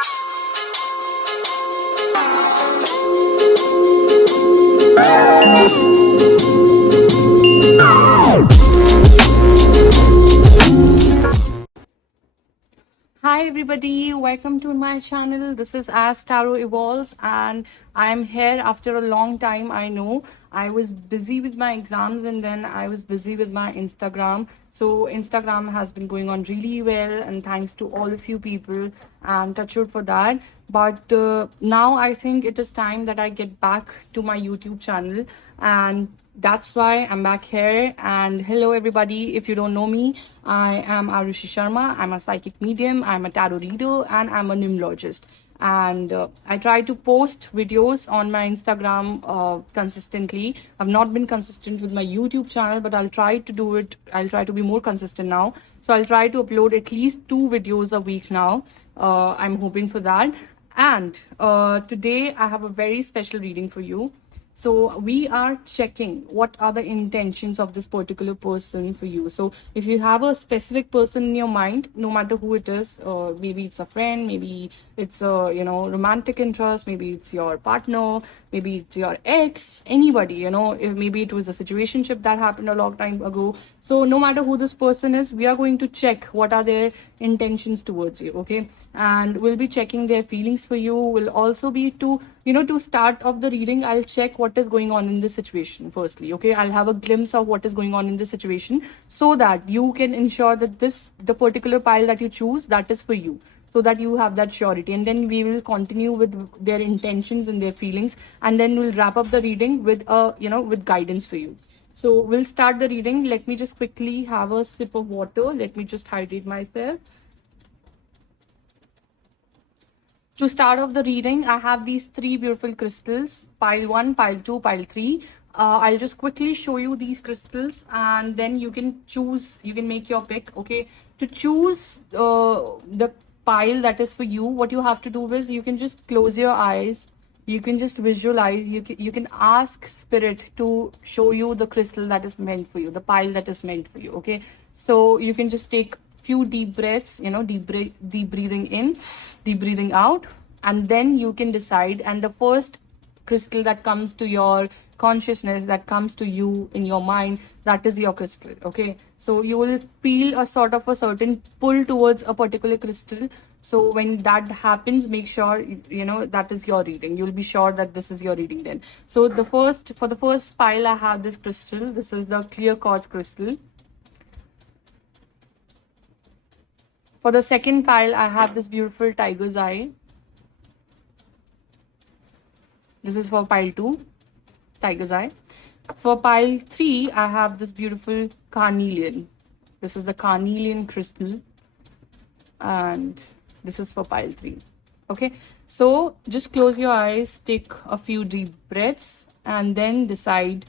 Hi everybody, welcome to my channel. This is As Tarot Evolves and I'm here after a long time. I know I was busy with my exams and then I was busy with my Instagram. So Instagram has been going on really well and thanks to all of you people and touch wood for that. But now I think it is time that I get back to my YouTube channel, and that's why I'm back here. And hello everybody, if you don't know me, I am Arushi Sharma. I'm a psychic medium, I'm a tarot reader, and I'm a numerologist. And I try to post videos on my Instagram consistently. I've not been consistent with my YouTube channel, but I'll try to do it. I'll try to be more consistent now. So I'll try to upload at least 2 videos a week now. I'm hoping for that. And today I have a very special reading for you. So we are checking what are the intentions of this particular person for you. So if you have a specific person in your mind, no matter who it is, maybe it's a friend, maybe it's a romantic interest, maybe it's your partner, maybe it's your ex, anybody, maybe it was a situationship that happened a long time ago. So no matter who this person is, we are going to check what are their intentions towards you, okay? And we'll be checking their feelings for you. Will also be to start off the reading, I'll check what is going on in this situation firstly, okay? I'll have a glimpse of what is going on in this situation so that you can ensure that the particular pile that you choose, that is for you, so that you have that surety. And then we will continue with their intentions and their feelings, and then we'll wrap up the reading with with guidance for you. So we'll start the reading. Let me just quickly have a sip of water. Let me just hydrate myself. To start off the reading, I have these 3 beautiful crystals, pile 1, pile 2, pile 3. I'll just quickly show you these crystals and then you can choose, you can make your pick, okay? To choose the pile that is for you, what you have to do is you can just close your eyes, you can just visualize, you can ask spirit to show you the crystal that is meant for you, the pile that is meant for you, okay? So you can just take few deep breaths, deep breathing in, deep breathing out, and then you can decide. And the first crystal that comes to your consciousness, that comes to you in your mind, that is your crystal, okay? So you will feel a sort of a certain pull towards a particular crystal. So when that happens, make sure that is your reading. You'll be sure that this is your reading then. So for the first pile, I have this crystal. This is the clear quartz crystal. For the second pile, I have this beautiful tiger's eye. This is for pile 2, tiger's eye. For pile 3, I have this beautiful carnelian. This is the carnelian crystal. And this is for pile 3. Okay, so just close your eyes, take a few deep breaths, and then decide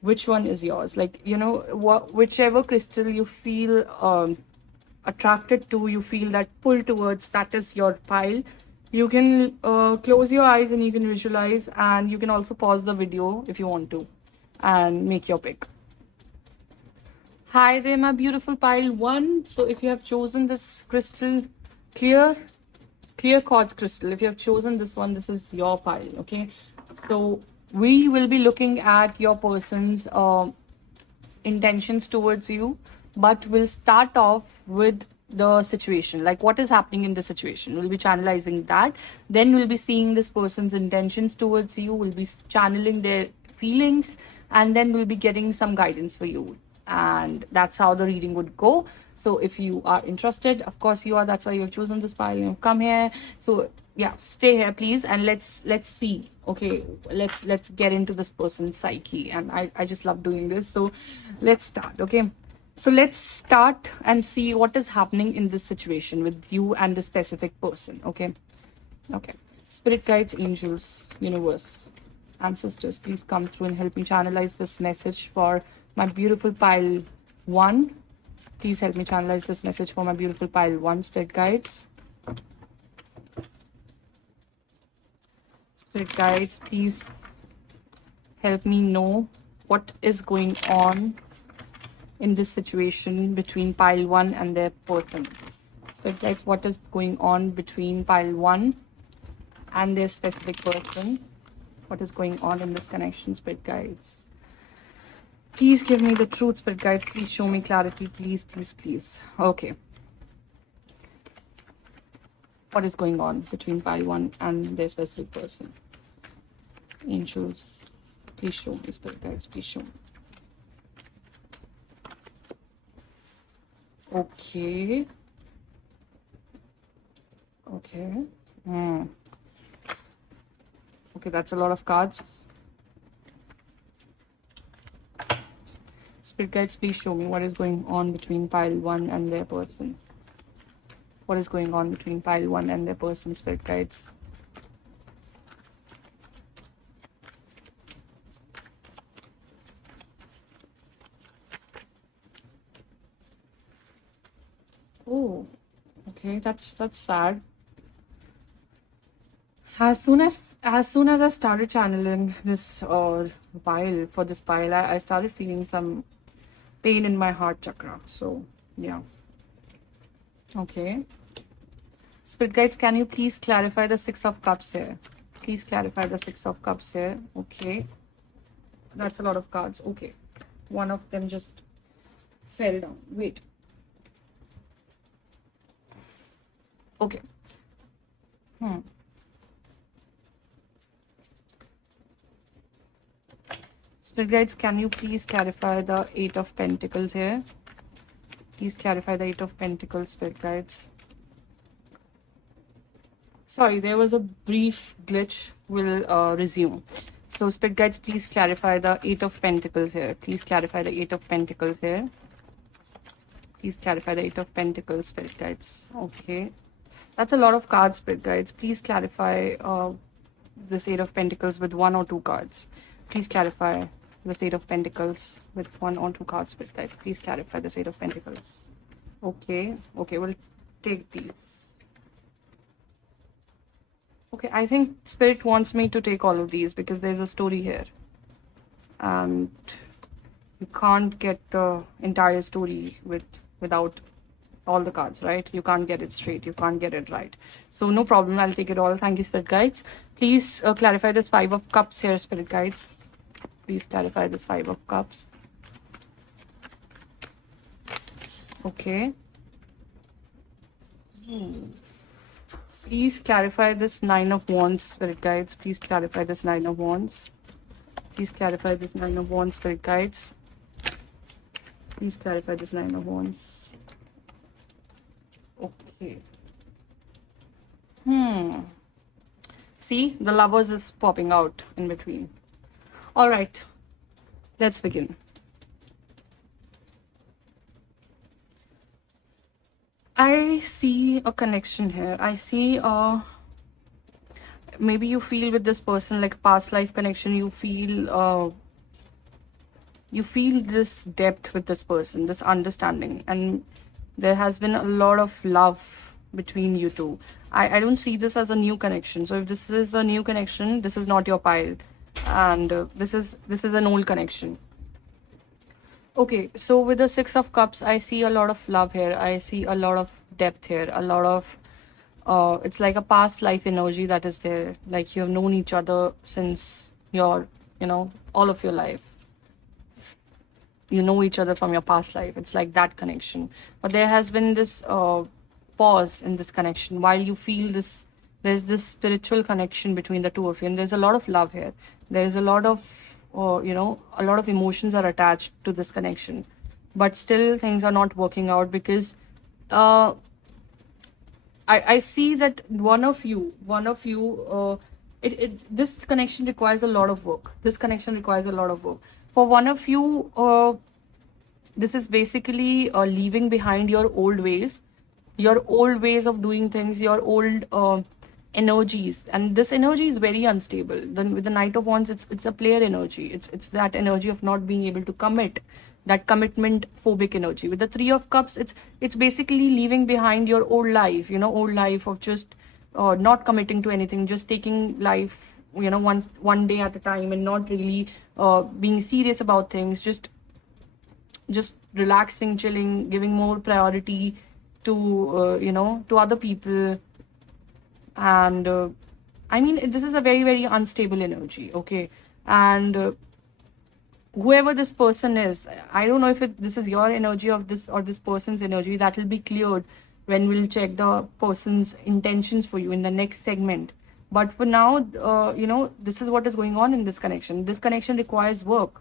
which one is yours. Like, whichever crystal you feel attracted to, you feel that pull towards, that is your pile. You can close your eyes and you can visualize, and you can also pause the video if you want to and make your pick. Hi there, my beautiful pile 1. So if you have chosen this crystal, clear quartz crystal, if you have chosen this one, this is your pile, okay? So we will be looking at your person's intentions towards you, but we'll start off with the situation, like what is happening in the situation. We'll be channelizing that, then we'll be seeing this person's intentions towards you, we'll be channeling their feelings, and then we'll be getting some guidance for you. And that's how the reading would go. So if you are interested, of course you are, that's why you've chosen this pile, come here. So yeah, stay here please, and let's see, okay? Let's get into this person's psyche, and I just love doing this. So let's start, okay? So let's start and see what is happening in this situation with you and the specific person, okay? Okay, spirit guides, angels, universe, ancestors, please come through and help me channelize this message for my beautiful pile 1. Please help me channelize this message for my beautiful pile 1, spirit guides. Spirit guides, please help me know what is going on in this situation between pile 1 and their person. Spirit guides, what is going on between pile 1 and their specific person? What is going on in this connection, Spirit guides? Please give me the truth, Spirit guides. Please show me clarity. Please, please, please. Okay. What is going on between pile 1 and their specific person? Angels, please show me, Spirit guides. Please show me. Okay. Okay. Okay, that's a lot of cards. Spirit guides, please show me what is going on between pile 1 and their person. What is going on between pile 1 and their person, Spirit guides? Oh, okay, that's sad. As soon as I started channeling this pile for this pile, I started feeling some pain in my heart chakra. So yeah. Okay. Spirit guides, can you please clarify the 6 of Cups here? Please clarify the 6 of Cups here. Okay. That's a lot of cards. Okay. One of them just fell down. Wait. Okay. Spirit guides, can you please clarify the 8 of Pentacles here? Please clarify the 8 of Pentacles, Spirit guides. Sorry, there was a brief glitch. We'll resume. So, Spirit guides, please clarify the 8 of Pentacles here. Please clarify the 8 of Pentacles here. Please clarify the 8 of Pentacles, Spirit guides. Okay. That's a lot of cards, Spirit guides. Please clarify this 8 of Pentacles with 1 or 2 cards. Please clarify this 8 of Pentacles with 1 or 2 cards, Spirit guides. Please clarify this 8 of Pentacles. Okay. Okay, we'll take these. Okay, I think Spirit wants me to take all of these because there's a story here. And you can't get the entire story without all the cards, right? You can't get it straight. You can't get it right. So no problem. I'll take it all. Thank you, Spirit guides. Please clarify this 5 of Cups here, Spirit guides. Please clarify this 5 of Cups. Okay. Please clarify this 9 of Wands, Spirit guides. Please clarify this 9 of Wands. Please clarify this 9 of Wands, Spirit guides. Please clarify this 9 of Wands. Okay. See, the Lovers is popping out in between. All right, let's begin. I see a connection here. I see maybe you feel with this person like past life connection. You feel this depth with this person, this understanding, and there has been a lot of love between you two. I don't see this as a new connection. So if this is a new connection, this is not your pile, and this is an old connection. Okay, so with the 6 of Cups, I see a lot of love here. I see a lot of depth here. A lot of it's like a past life energy that is there. Like you have known each other since your, all of your life. You know each other from your past life. It's like that connection. But there has been this pause in this connection while you feel this. There's this spiritual connection between the two of you, and there's a lot of love here. There's a lot of a lot of emotions are attached to this connection, but still things are not working out because I see that one of you this connection requires a lot of work. This connection requires a lot of work. For one of you, this is basically leaving behind your old ways of doing things, your old energies, and this energy is very unstable. Then with the Knight of Wands, it's a player energy. It's that energy of not being able to commit, that commitment phobic energy. With the 3 of Cups, it's basically leaving behind your old life, old life of just not committing to anything, just taking life, one day at a time, and not really being serious about things, just relaxing, chilling, giving more priority to to other people. And I mean, this is a very, very unstable energy, okay? And whoever this person is, I don't know if this is your energy of this or this person's energy. That will be cleared when we'll check the person's intentions for you in the next segment. But for now, this is what is going on in this connection. This connection requires work.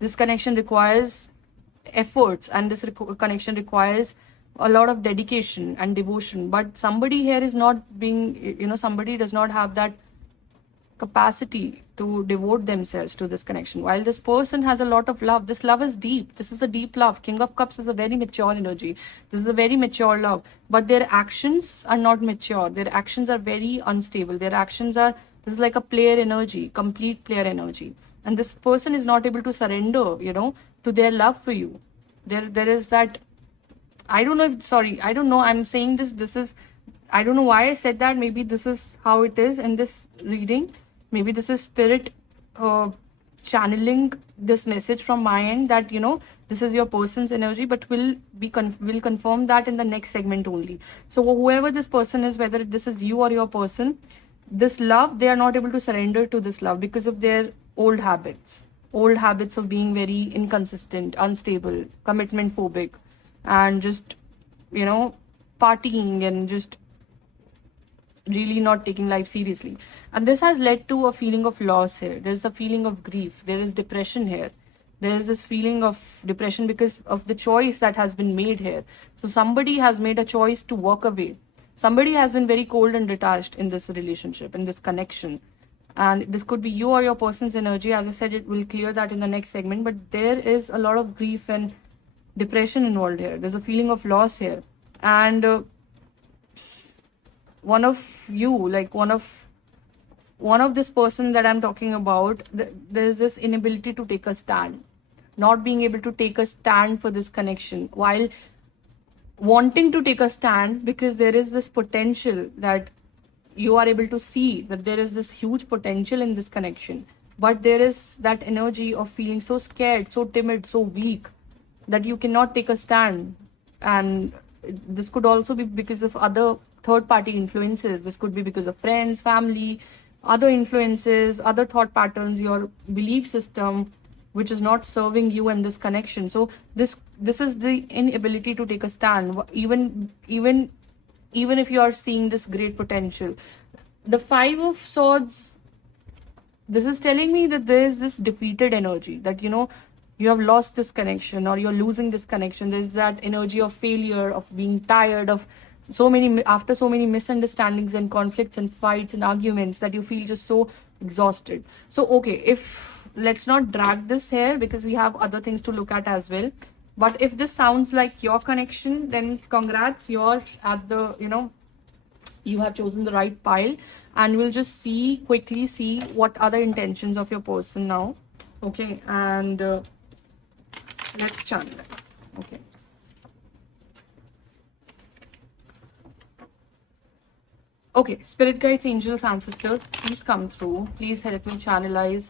This connection requires efforts, and this connection requires a lot of dedication and devotion. But somebody here is not being, somebody does not have that capacity to devote themselves to this connection, while this person has a lot of love. This love is deep. This is a deep love. King of Cups is a very mature energy. This is a very mature love, but their actions are not mature. Their actions are very unstable. Their actions are, this is like a player energy, complete player energy, and this person is not able to surrender, to their love for you. There is that, I don't know if, sorry, I don't know, I'm saying this is, I don't know why I said that. Maybe this is how it is in this reading. Maybe this is spirit channeling this message from my end, that this is your person's energy, but we'll confirm that in the next segment only. So whoever this person is, whether this is you or your person, this love, they are not able to surrender to this love because of their old habits of being very inconsistent, unstable, commitment phobic, and just partying and just really not taking life seriously. And this has led to a feeling of loss here. There's a feeling of grief. There is depression here. There is this feeling of depression because of the choice that has been made here. So somebody has made a choice to walk away. Somebody has been very cold and detached in this relationship, in this connection. And this could be you or your person's energy. As I said, it will clear that in the next segment. But there is a lot of grief and depression involved here. There's a feeling of loss here. And one of you, like one of this person that I'm talking about, there's this inability to take a stand, not being able to take a stand for this connection, while wanting to take a stand, because there is this potential that you are able to see, that there is this huge potential in this connection. But there is that energy of feeling so scared, so timid, so weak, that you cannot take a stand. And this could also be because of other third party influences. This could be because of friends, family, other influences, other thought patterns, your belief system, which is not serving you in this connection. So this is the inability to take a stand, even if you are seeing this great potential. The Five of Swords, this is telling me that there is this defeated energy, that you have lost this connection, or you're losing this connection. There's that energy of failure, of being tired, of after so many misunderstandings and conflicts and fights and arguments, that you feel just so exhausted. So okay, if let's not drag this here, because we have other things to look at as well. But if this sounds like your connection, then congrats, you're at the you have chosen the right pile. And we'll just quickly see what are the intentions of your person now. Okay, and let's channelize. Okay. Okay, spirit guides, angels, ancestors, please come through. Please help me channelize.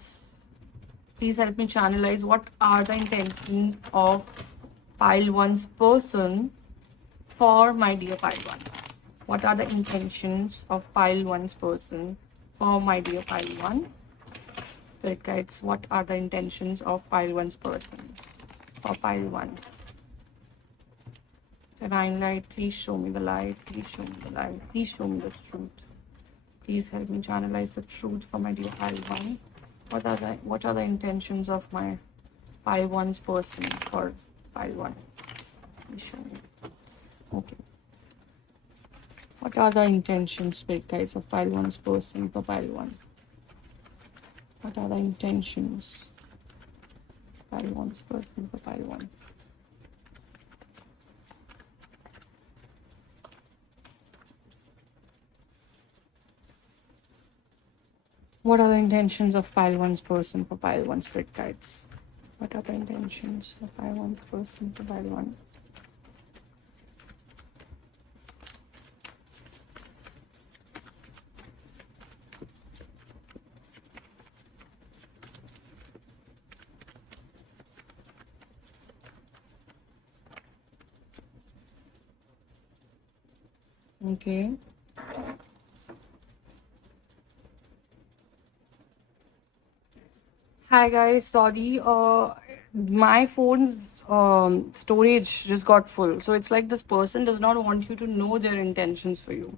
Please help me channelize what are the intentions of pile one's person for my dear pile one. What are the intentions of pile one's person for my dear pile one? Spirit guides, what are the intentions of pile one's person for pile one? Divine light, please show me the light. Please show me the light. Please show me the truth. Please help me channelize the truth for my dear pile one. What are the intentions of my pile one's person for pile one? Please show me. Okay. What are the intentions, spirit guides, of pile one's person for pile one? What are the intentions? Pile one's person for pile one. What are the intentions of pile one's person for pile one, spirit guides? What are the intentions of pile one's person for pile one? Okay. Hi guys, sorry. My phone's storage just got full. So it's like this person does not want you to know their intentions for you.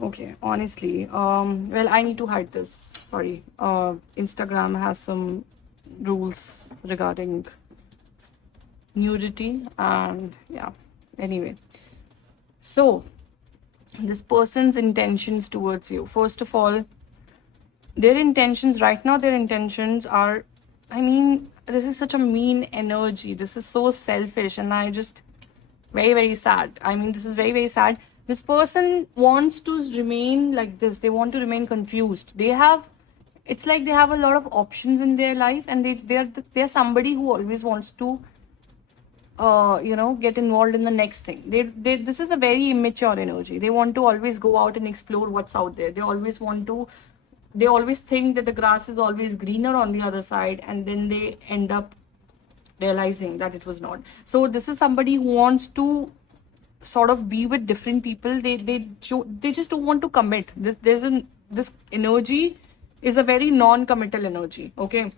Okay, honestly. Well, I need to hide this. Sorry. Instagram has some rules regarding nudity and yeah. Anyway. So this person's intentions towards you. First of all, their intentions right now, their intentions are, I mean, this is such a mean energy. This is so selfish, and I just very, very sad. I mean, this is very, very sad. This person wants to remain like this. They want to remain confused. They have, it's like they have a lot of options in their life, and they're somebody who always wants to get involved in the next thing. This is a very immature energy. They want to always go out and explore what's out there. They always think that the grass is always greener on the other side, and then they end up realizing that it was not. So this is somebody who wants to sort of be with different people. They just don't want to commit. This energy is a very non-committal energy. Okay,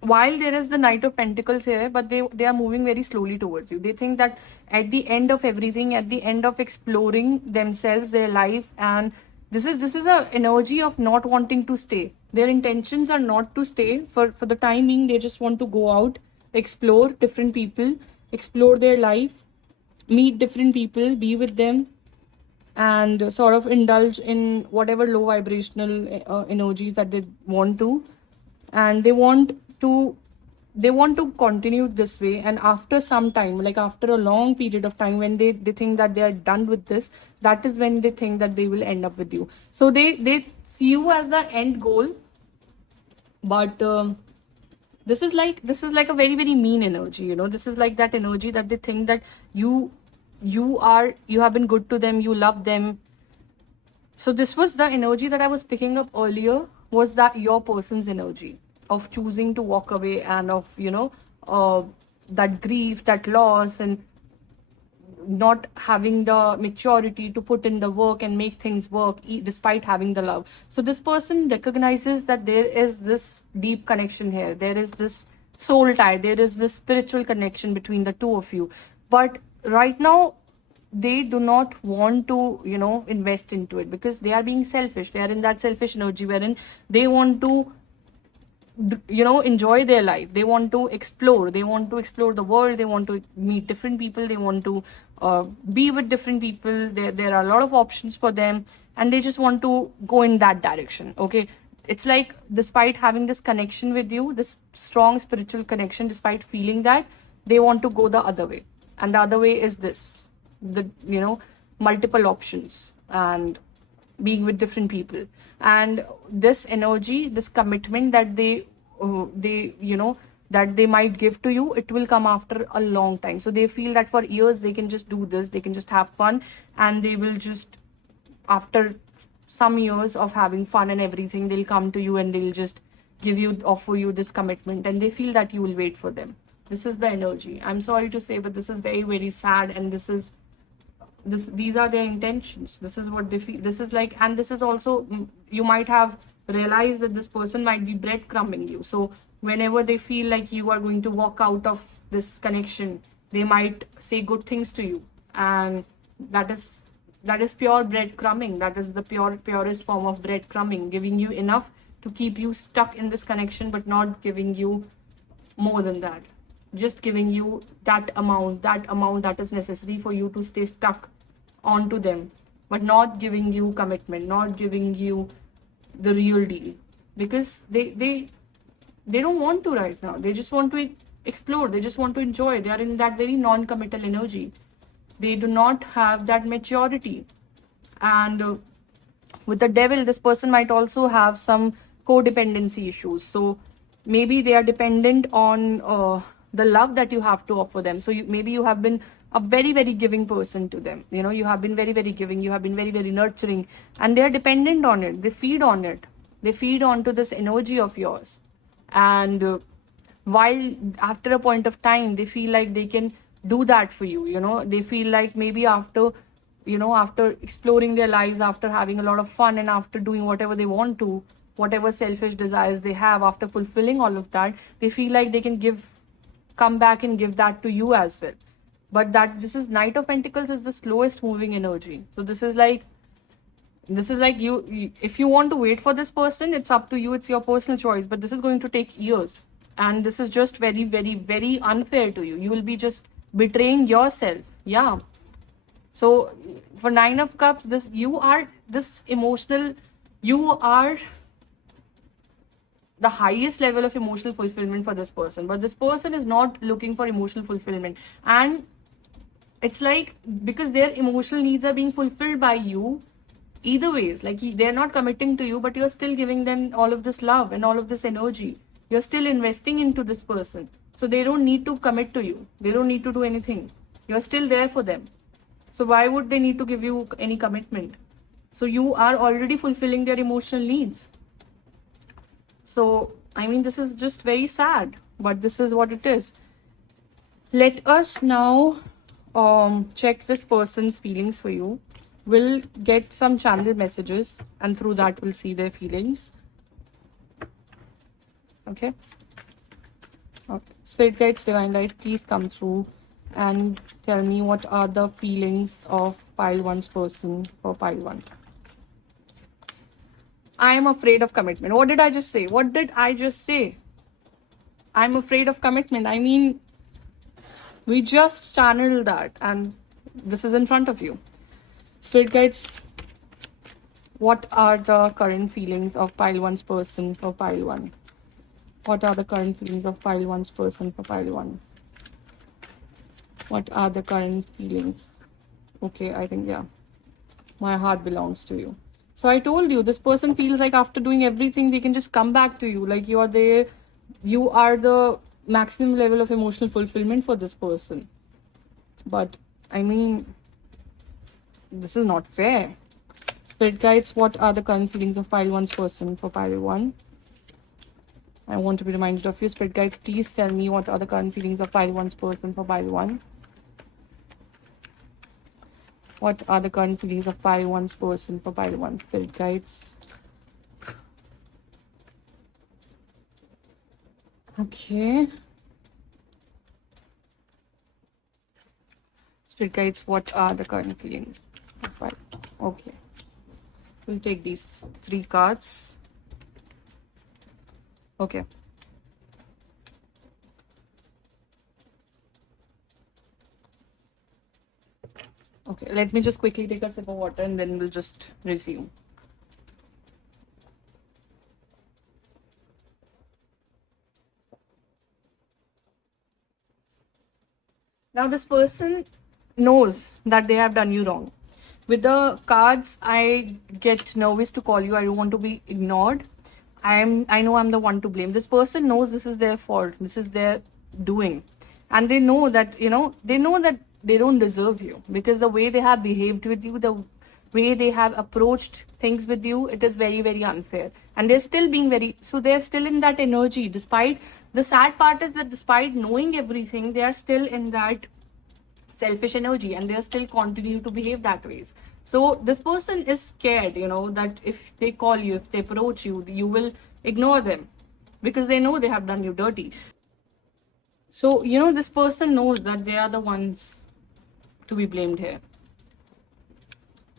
while there is the Knight of Pentacles here, but they are moving very slowly towards you. They think that at the end of everything, at the end of exploring themselves, their life, and this is a energy of not wanting to stay. Their intentions are not to stay for the time being. They just want to go out, explore different people, explore their life, meet different people, be with them, and sort of indulge in whatever low vibrational energies that they want to, and they want to continue this way. And after some time, like after a long period of time, when they think that they are done with this, that is when they think that they will end up with you. So they see you as the end goal, but this is like a very, very mean energy. This is like that energy that they think that you have been good to them, you love them. So this was the energy that I was picking up earlier, was that your person's energy of choosing to walk away, and of that grief, that loss, and not having the maturity to put in the work and make things work despite having the love. So this person recognizes that there is this deep connection here. There is this soul tie. There is this spiritual connection between the two of you. But right now, they do not want to, invest into it, because they are being selfish. They are in that selfish energy wherein they want to enjoy their life. They want to explore. They want to explore the world. They want to meet different people. They want to be with different people. There are a lot of options for them, and they just want to go in that direction. Okay, it's like, despite having this connection with you, this strong spiritual connection, despite feeling that, they want to go the other way. And the other way is the multiple options and being with different people. And this energy, this commitment that that they might give to you, it will come after a long time. So they feel that for years they can just do this, they can just have fun, and they will just, after some years of having fun and everything, they'll come to you and they'll just offer you this commitment, and they feel that you will wait for them. This is the energy. I'm sorry to say, but this is very, very sad, and these are their intentions. This is what they feel. This is like, and this is also, you might have realized that this person might be breadcrumbing you. So whenever they feel like you are going to walk out of this connection, they might say good things to you, and that is pure breadcrumbing. That is the purest form of breadcrumbing, giving you enough to keep you stuck in this connection, but not giving you more than that. Just giving you that amount that is necessary for you to stay stuck onto them, but not giving you commitment, not giving you the real deal, because they don't want to right now. They just want to explore. They just want to enjoy. They are in that very non-committal energy. They do not have that maturity. And with the devil, this person might also have some codependency issues. So maybe they are dependent on the love that you have to offer them. So maybe you have been a very, very giving person to them. You have been very, very giving. You have been very, very nurturing, and they are dependent on it. They feed on it. They feed onto this energy of yours. And while after a point of time, they feel like they can do that for you. They feel like maybe after after exploring their lives, after having a lot of fun, and after doing whatever they want to, whatever selfish desires they have, after fulfilling all of that, they feel like they can come back and give that to you as well. But this is Knight of Pentacles is the slowest moving energy. So this is like you, if you want to wait for this person, it's up to you, it's your personal choice, but this is going to take years, and this is just very, very, very unfair to you. You will be just betraying yourself. Yeah. So for Nine of Cups, you are the highest level of emotional fulfillment for this person, but this person is not looking for emotional fulfillment. And it's like, because their emotional needs are being fulfilled by you either ways, like they're not committing to you, but you're still giving them all of this love and all of this energy. You're still investing into this person, so they don't need to commit to you, they don't need to do anything. You're still there for them, so why would they need to give you any commitment? So you are already fulfilling their emotional needs. So I mean, this is just very sad, but this is what it is. Let us now check this person's feelings for you. We'll get some channel messages, and through that we'll see their feelings. Okay. Spirit guides, divine light, please come through and tell me what are the feelings of pile 1's person for pile 1. I am afraid of commitment. What did I just say? What did I just say? I'm afraid of commitment. I mean, we just channeled that, and this is in front of you. Spirit guides, what are the current feelings of pile 1's person for pile 1? What are the current feelings of pile 1's person for pile 1? What are the current feelings? Okay, I think, yeah. My heart belongs to you. So I told you, this person feels like after doing everything, they can just come back to you. Like you are there, you are the maximum level of emotional fulfillment for this person. But I mean, this is not fair. Spirit guides, what are the current feelings of pile 1's person for pile 1? I want to be reminded of you. Spirit guides, please tell me what are the current feelings of pile 1's person for pile 1. What are the current feelings of pile 1's person for pile 1? Spirit guides. Okay. Spirit guides, what are the current feelings? Okay. We'll take these 3 cards. Okay. Okay, let me just quickly take a sip of water and then we'll just resume. Now this person knows that they have done you wrong. With the cards, I get nervous to call you. I don't want to be ignored. I know I'm the one to blame. This person knows this is their fault. This is their doing. And they know that, they don't deserve you, because the way they have behaved with you, the way they have approached things with you, it is very, very unfair. And they're still being so they're still in that energy. Despite, the sad part is that despite knowing everything, they are still in that selfish energy, and they're still continue to behave that way. So this person is scared, that if they call you, if they approach you, you will ignore them, because they know they have done you dirty. So, this person knows that they are the ones to be blamed here.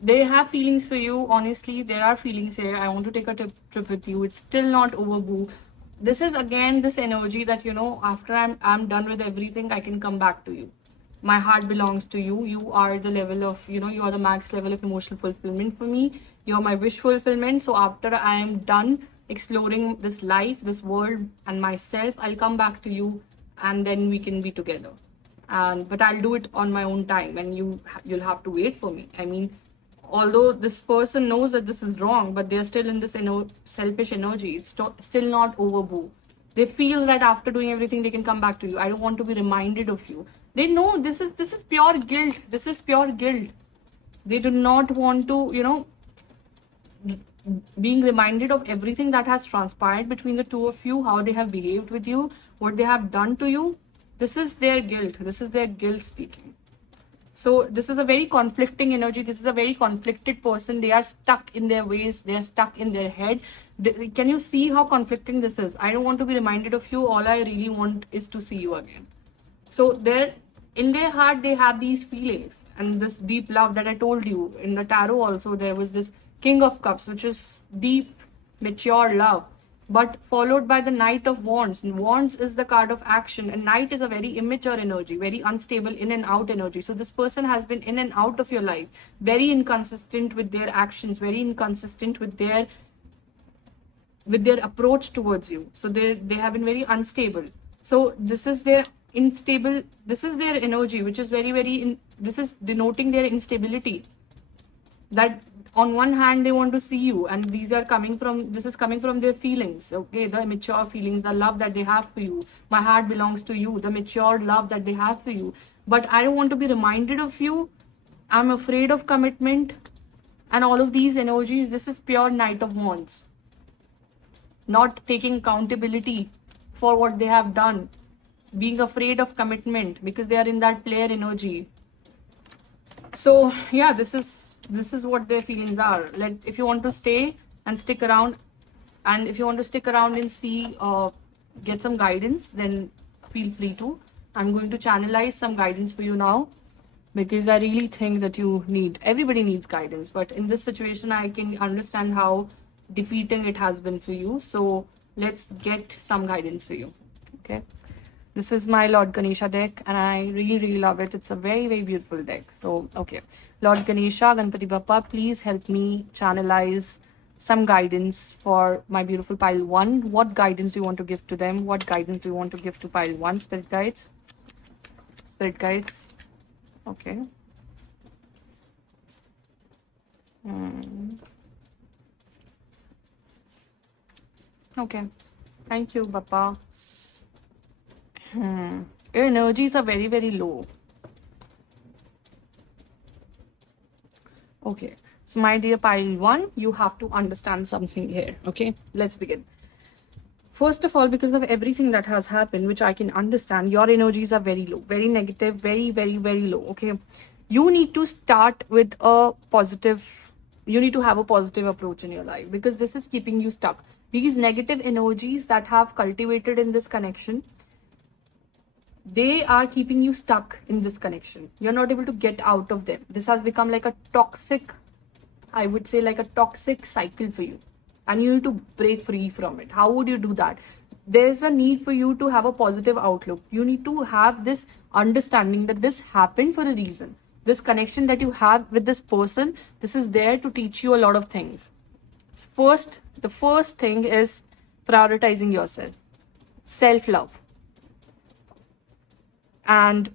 They have feelings for you. Honestly, there are feelings here. I want to take a trip with you. It's still not over, boo. This is again this energy that, after I'm done with everything, I can come back to you. My heart belongs to you. You are the level of, you are the max level of emotional fulfillment for me. You're my wish fulfillment. So after I am done exploring this life, this world, and myself, I'll come back to you, and then we can be together. But I'll do it on my own time, and you'll have to wait for me. I mean, although this person knows that this is wrong, but they're still in this selfish energy. It's still not over, boo. They feel that after doing everything, they can come back to you. I don't want to be reminded of you. They know this is pure guilt. This is pure guilt. They do not want to, being reminded of everything that has transpired between the two of you, how they have behaved with you, what they have done to you. This is their guilt. This is their guilt speaking. So this is a very conflicting energy. This is a very conflicted person. They are stuck in their ways. They are stuck in their head. Can you see how conflicting this is? I don't want to be reminded of you. All I really want is to see you again. So in their heart, they have these feelings and this deep love that I told you. In the tarot also, there was this King of Cups, which is deep, mature love, but followed by the Knight of Wands. And Wands is the card of action, and Knight is a very immature energy, very unstable, in and out energy. So this person has been in and out of your life, very inconsistent with their actions, very inconsistent with their approach towards you. So they have been very unstable. So this is their unstable, this is their energy, which is very this is denoting their instability. That on one hand they want to see you, and this is coming from their feelings, okay, the mature feelings, the love that they have for you. My heart belongs to you, the mature love that they have for you. But I don't want to be reminded of you. I'm afraid of commitment and all of these energies. This is pure Knight of Wands, not taking accountability for what they have done, being afraid of commitment because they are in that player energy. So yeah, this is what their feelings are. If you want to stay and stick around, and if you want to stick around and see, get some guidance, then feel free to. I'm going to channelize some guidance for you now, because I really think that everybody needs guidance. But in this situation, I can understand how defeating it has been for you. So let's get some guidance for you. Okay. This is my Lord Ganesha deck, and I really love it. It's a very beautiful deck. So, okay. Lord Ganesha, Ganpati Bappa, please help me channelize some guidance for my beautiful pile 1. What guidance do you want to give to them? What guidance do you want to give to pile 1? Spirit guides? Spirit guides? Okay. Okay. Thank you, Bappa. Your energies are very low. Okay. So my dear pile 1, you have to understand something here. Okay. Let's begin. First of all, because of everything that has happened, which I can understand, your energies are very low, very negative, very low. Okay. You need to start with you need to have a positive approach in your life, because this is keeping you stuck. These negative energies that have cultivated in this connection, they are keeping you stuck in this connection. You're not able to get out of them. This has become like a toxic, I would say, like a toxic cycle for you. And you need to break free from it. How would you do that? There's a need for you to have a positive outlook. You need to have this understanding that this happened for a reason. This connection that you have with this person, this is there to teach you a lot of things. The first thing is prioritizing yourself. Self-love. And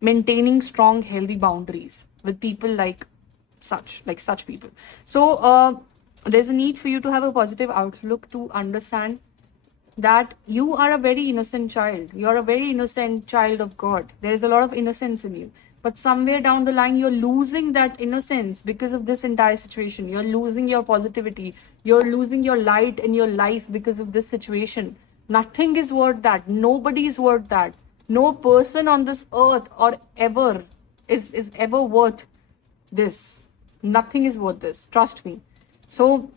maintaining strong, healthy boundaries with people like such people. So there's a need for you to have a positive outlook, to understand that you are a very innocent child. You're a very innocent child of God. There's a lot of innocence in you. But somewhere down the line, you're losing that innocence because of this entire situation. You're losing your positivity. You're losing your light in your life because of this situation. Nothing is worth that. Nobody is worth that. No person on this earth or ever is ever worth this. Nothing is worth this. Trust me. So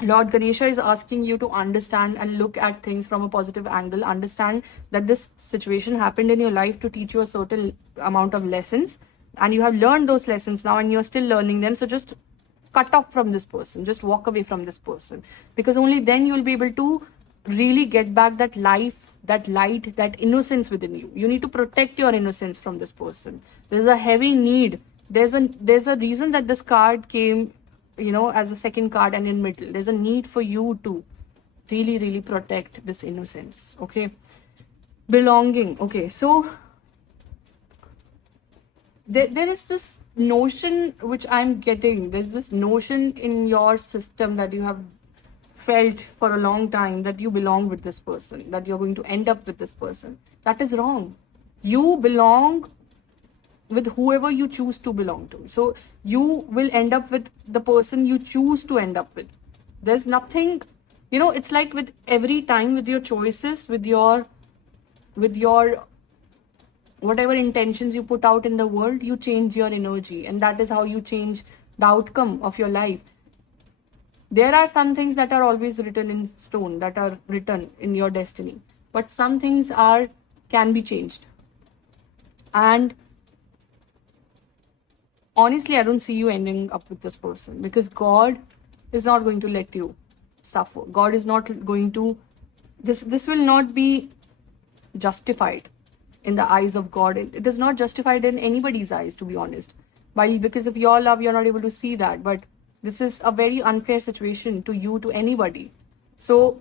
Lord Ganesha is asking you to understand and look at things from a positive angle. Understand that this situation happened in your life to teach you a certain amount of lessons, and you have learned those lessons now and you're still learning them. So just cut off from this person. Just walk away from this person, because only then you'll be able to really get back that life, that light, that innocence within you. You need to protect your innocence from this person. There's a heavy need. There's a reason that this card came, as a second card and in middle. There's a need for you to really protect this innocence. Okay. Belonging. Okay. So there is this notion which I'm getting. There's this notion in your system that you have felt for a long time, that you belong with this person, that you're going to end up with this person. That is wrong. You belong with whoever you choose to belong to. So you will end up with the person you choose to end up with. There's nothing, it's like with every time, with your choices, with your whatever intentions you put out in the world, you change your energy, and that is how you change the outcome of your life. There are some things that are always written in stone, that are written in your destiny, but some things can be changed. And honestly, I don't see you ending up with this person, because God is not going to let you suffer. God is not going to, this will not be justified in the eyes of God. It is not justified in anybody's eyes, to be honest. While because of your love, you're not able to see that. But this is a very unfair situation to you, to anybody. So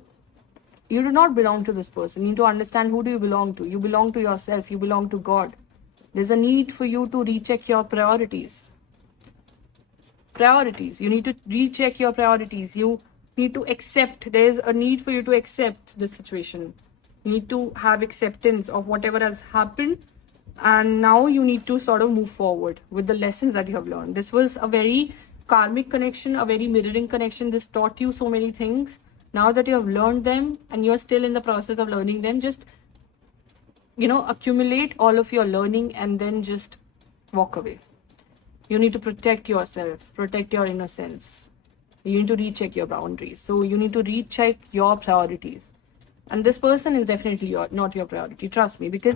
you do not belong to this person. You need to understand, who do you belong to? You belong to yourself. You belong to God. There's a need for you to recheck your priorities. You need to recheck your priorities. You need to accept. There's a need for you to accept this situation. You need to have acceptance of whatever has happened, and now you need to sort of move forward with the lessons that you have learned. This was a very karmic connection, a very mirroring connection. This taught you so many things. Now that you have learned them and you're still in the process of learning them, just accumulate all of your learning and then just walk away. You need to protect yourself, protect your innocence. You need to recheck your boundaries. So you need to recheck your priorities. And this person is definitely not your priority. Trust me, because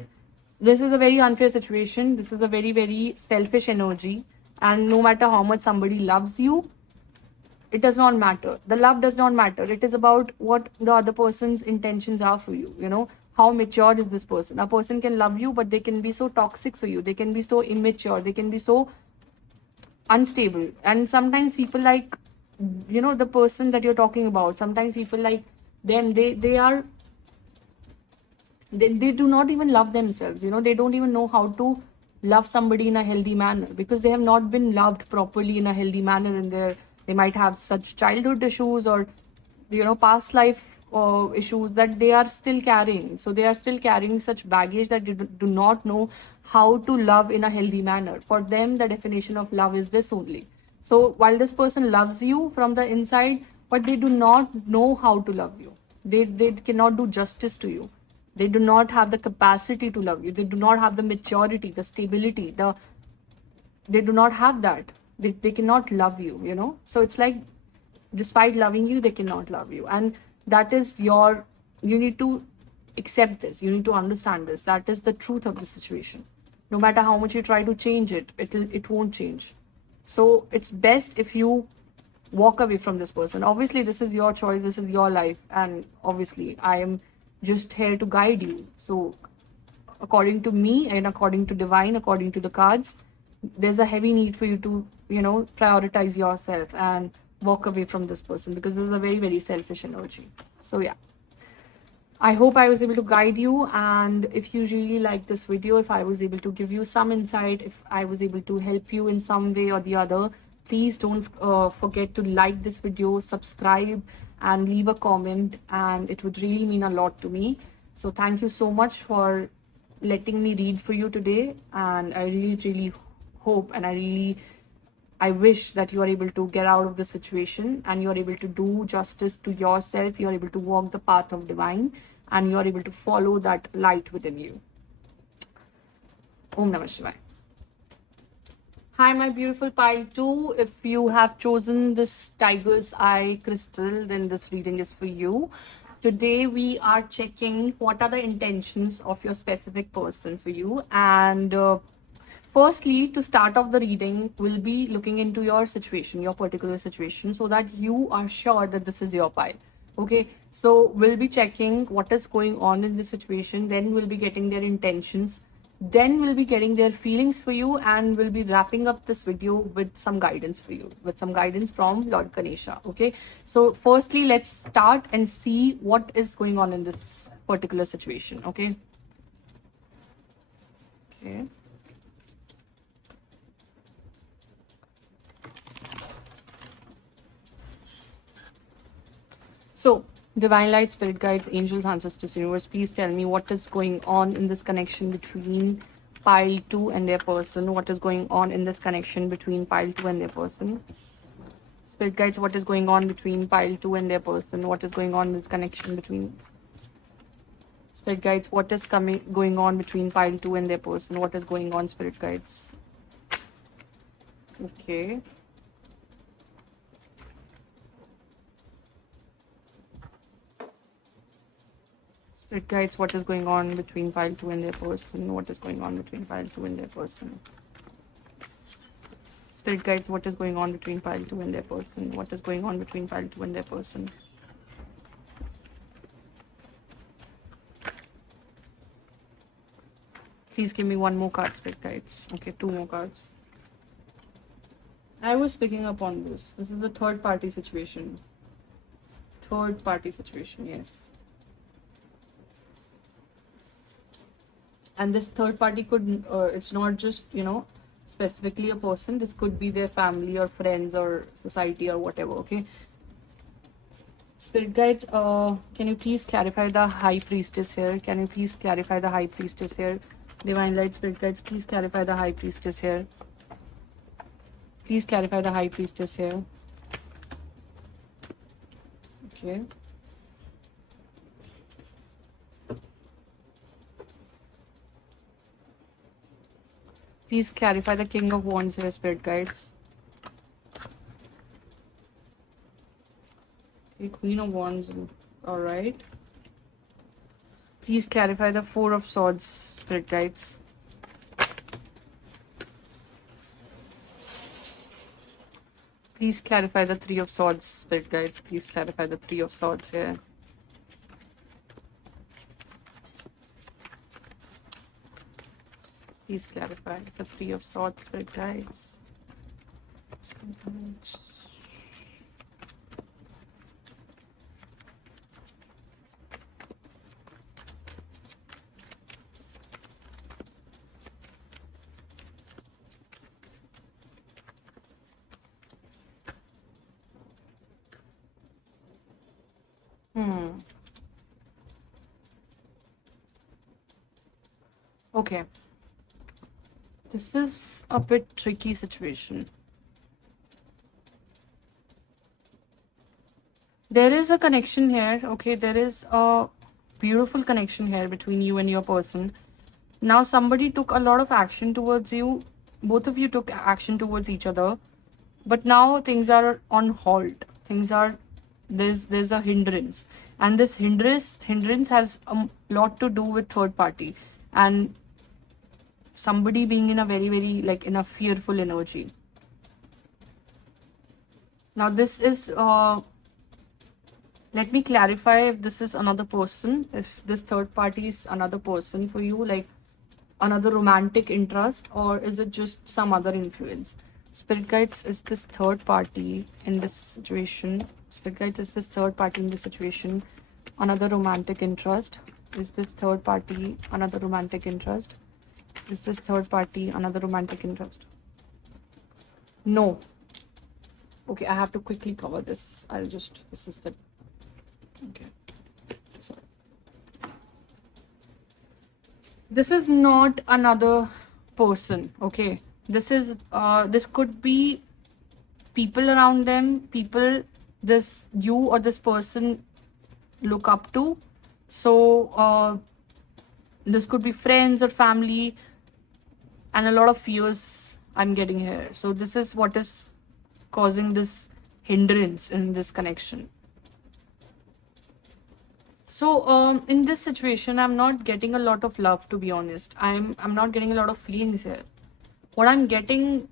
this is a very unfair situation. This is a very, very selfish energy. And no matter how much somebody loves you, it does not matter. The love does not matter. It is about what the other person's intentions are for you. How mature is this person? A person can love you, but they can be so toxic for you. They can be so immature. They can be so unstable. And sometimes people like, the person that you're talking about, sometimes people like them, they do not even love themselves. They don't even know how to love somebody in a healthy manner, because they have not been loved properly in a healthy manner, and they might have such childhood issues or past life issues that they are still carrying. So they are still carrying such baggage that they do not know how to love in a healthy manner. For them, the definition of love is this only. So while this person loves you from the inside, but they do not know how to love you. They cannot do justice to you. They do not have the capacity to love you. They do not have the maturity, the stability, they do not have that. They cannot love you, So it's like, despite loving you, they cannot love you. And that is you need to accept this. You need to understand this. That is the truth of the situation. No matter how much you try to change it, it won't change. So it's best if you walk away from this person. Obviously, this is your choice. This is your life. And obviously, I am just here to guide you. So according to me and according to divine, according to the cards, there's a heavy need for you to, prioritize yourself and walk away from this person, because this is a very, very selfish energy. So yeah, I hope I was able to guide you. And if you really like this video, if I was able to give you some insight, if I was able to help you in some way or the other, please don't forget to like this video, subscribe, and leave a comment. And it would really mean a lot to me. So thank you so much for letting me read for you today. And I really, really hope, and I wish that you are able to get out of the situation, and you are able to do justice to yourself. You are able to walk the path of divine, and you are able to follow that light within you. Om Namah Shivaya. Hi, my beautiful pile 2. If you have chosen this Tiger's Eye crystal, then this reading is for you. Today we are checking what are the intentions of your specific person for you. And firstly, to start off the reading, we'll be looking into your situation, your particular situation, so that you are sure that this is your pile. Okay, so we'll be checking what is going on in this situation, then we'll be getting their intentions, then we'll be getting their feelings for you, and we'll be wrapping up this video with some guidance for you, with some guidance from Lord Ganesha. Okay, so firstly, let's start and see what is going on in this particular situation. Okay. So, Divine Light, Spirit Guides, Angels, Ancestors, Universe, please tell me what is going on in this connection between pile 2 and their person. What is going on in this connection between pile 2 and their person? Spirit Guides, what is going on between pile 2 and their person? What is going on in this connection between Spirit guides, what is going on between pile 2 and their person? What is going on, spirit guides? Okay. Spirit guides, what is going on between pile 2 and their person? What is going on between pile 2 and their person? Spirit guides, what is going on between pile 2 and their person? What is going on between pile 2 and their person? Please give me one more card, spirit guides. Okay, 2 more cards. I was picking up on this. This is a third party situation. Third party situation, yes. And this third party could, it's not just, specifically a person. This could be their family or friends or society or whatever, okay? Spirit guides, can you please clarify the high priestess here? Can you please clarify the high priestess here? Divine light, spirit guides, please clarify the high priestess here. Please clarify the high priestess here. Okay. Please clarify the King of Wands here, spirit guides. Okay, Queen of Wands. Alright. Please clarify the Four of Swords, spirit guides. Please clarify the Three of Swords, spirit guides. Please clarify the Three of Swords here. Please clarify the Three of Swords, spirit guides. Okay. This is a bit tricky situation. There is a connection here, okay? There is a beautiful connection here between you and your person. Now somebody took a lot of action towards you. Both of you took action towards each other. But now things are on halt. There's a hindrance. And this hindrance has a lot to do with third party. And somebody being in a very, very, in a fearful energy. Now this is, let me clarify if this is another person, if this third party is another person for you, like another romantic interest, or is it just some other influence? Spirit guides, is this third party in this situation? Spirit guides, is this third party in this situation another romantic interest? Is this third party another romantic interest? Is this third party another romantic interest? No. Okay, I have to quickly cover this. This is the, okay. Sorry. This is not another person, okay? This is, this could be people around them, people you or this person look up to. So, this could be friends or family, and a lot of fears I'm getting here. So this is what is causing this hindrance in this connection. So in this situation, I'm not getting a lot of love, to be honest. I'm not getting a lot of feelings here. What I'm getting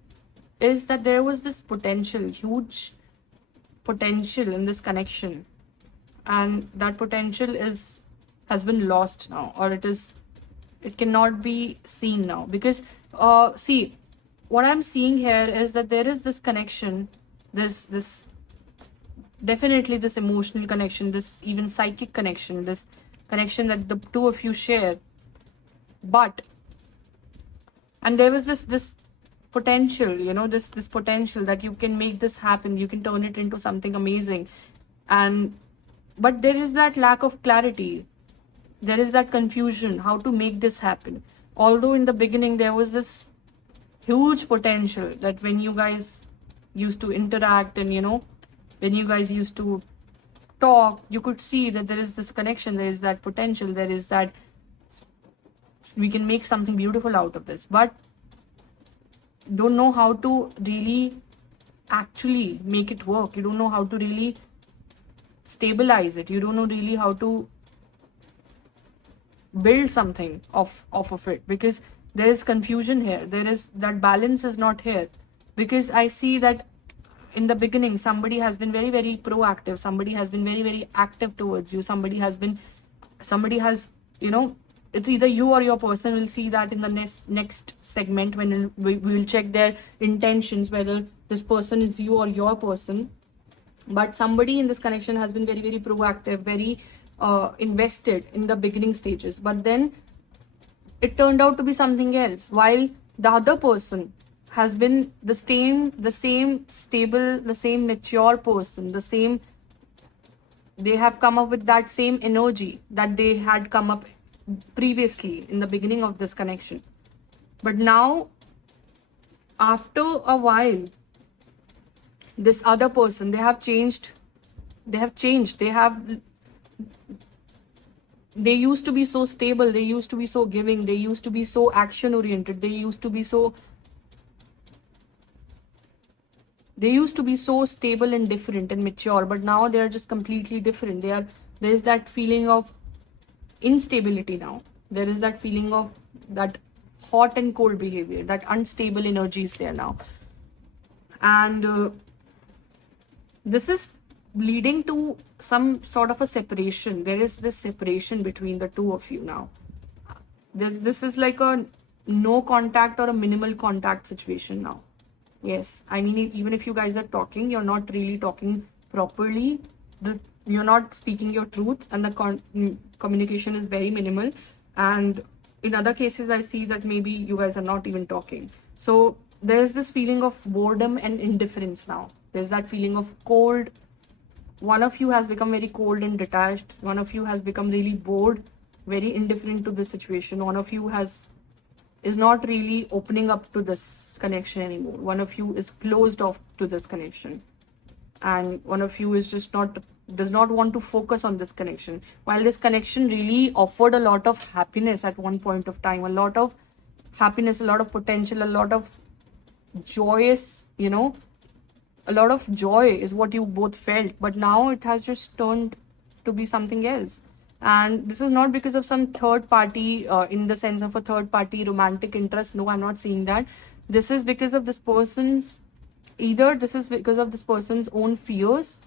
is that there was this potential, huge potential in this connection, and that potential has been lost now, or it cannot be seen now, because see, what I'm seeing here is that there is this connection, this definitely this emotional connection, this even psychic connection, this connection that the two of you share. And there was this potential, this potential that you can make this happen, you can turn it into something amazing, but there is that lack of clarity. There is that confusion, how to make this happen. Although in the beginning there was this huge potential that when you guys used to interact and, when you guys used to talk, you could see that there is this connection, there is that potential, there is that we can make something beautiful out of this, but don't know how to really actually make it work. You don't know how to really stabilize it. You don't know really how to build something off of it, because there is confusion here. There is that balance is not here, because I see that in the beginning somebody has been very, very proactive, somebody has been very, very active towards you, somebody has, you know, it's either you or your person. Will see that in the next segment when we will check their intentions, whether this person is you or your person. But somebody in this connection has been very, very proactive, very invested in the beginning stages, but then it turned out to be something else, while the other person has been the same stable, the same mature person, they have come up with that same energy that they had come up previously in the beginning of this connection. But now, after a while, this other person, they have changed. They used to be so stable, they used to be so giving, they used to be so action oriented, they used to be so stable and different and mature, but now they are just completely different. There is that feeling of instability now. There is that feeling of that hot and cold behavior, that unstable energy is there now. And this is leading to some sort of a separation. There is this separation between the two of you now. This is like a no contact or a minimal contact situation now. Yes, I mean, even if you guys are talking, you're not really talking properly. You're not speaking your truth, and the communication is very minimal. And in other cases, I see that maybe you guys are not even talking. So there's this feeling of boredom and indifference now. There's that feeling of cold. One of you has become very cold and detached. One of you has become really bored, very indifferent to the situation. One of you is not really opening up to this connection anymore. One of you is closed off to this connection, and one of you is just does not want to focus on this connection. While this connection really offered a lot of happiness at one point of time, a lot of happiness, a lot of potential, a lot of joyous, you know, a lot of joy is what you both felt, but now it has just turned to be something else. And this is not because of some third party, in the sense of a third party romantic interest. No, I'm not seeing that. This is because of this person's own fears,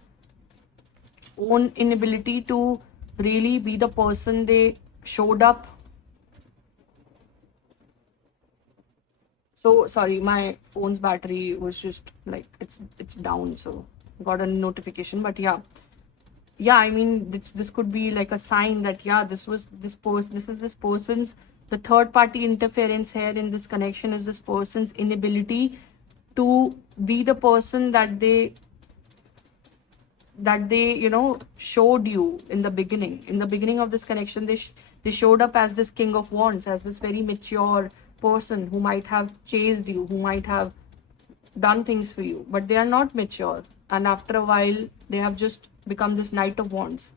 own inability to really be the person they showed up. So sorry, my phone's battery was just like it's down, so got a notification. But yeah, I mean, this could be like a sign that this is this person's, the third party interference here in this connection is this person's inability to be the person that they you know showed you in the beginning of this connection. They showed up as this king of wands, as this very mature person who might have chased you, who might have done things for you, but they are not mature. And after a while, they have just become this knight of wands,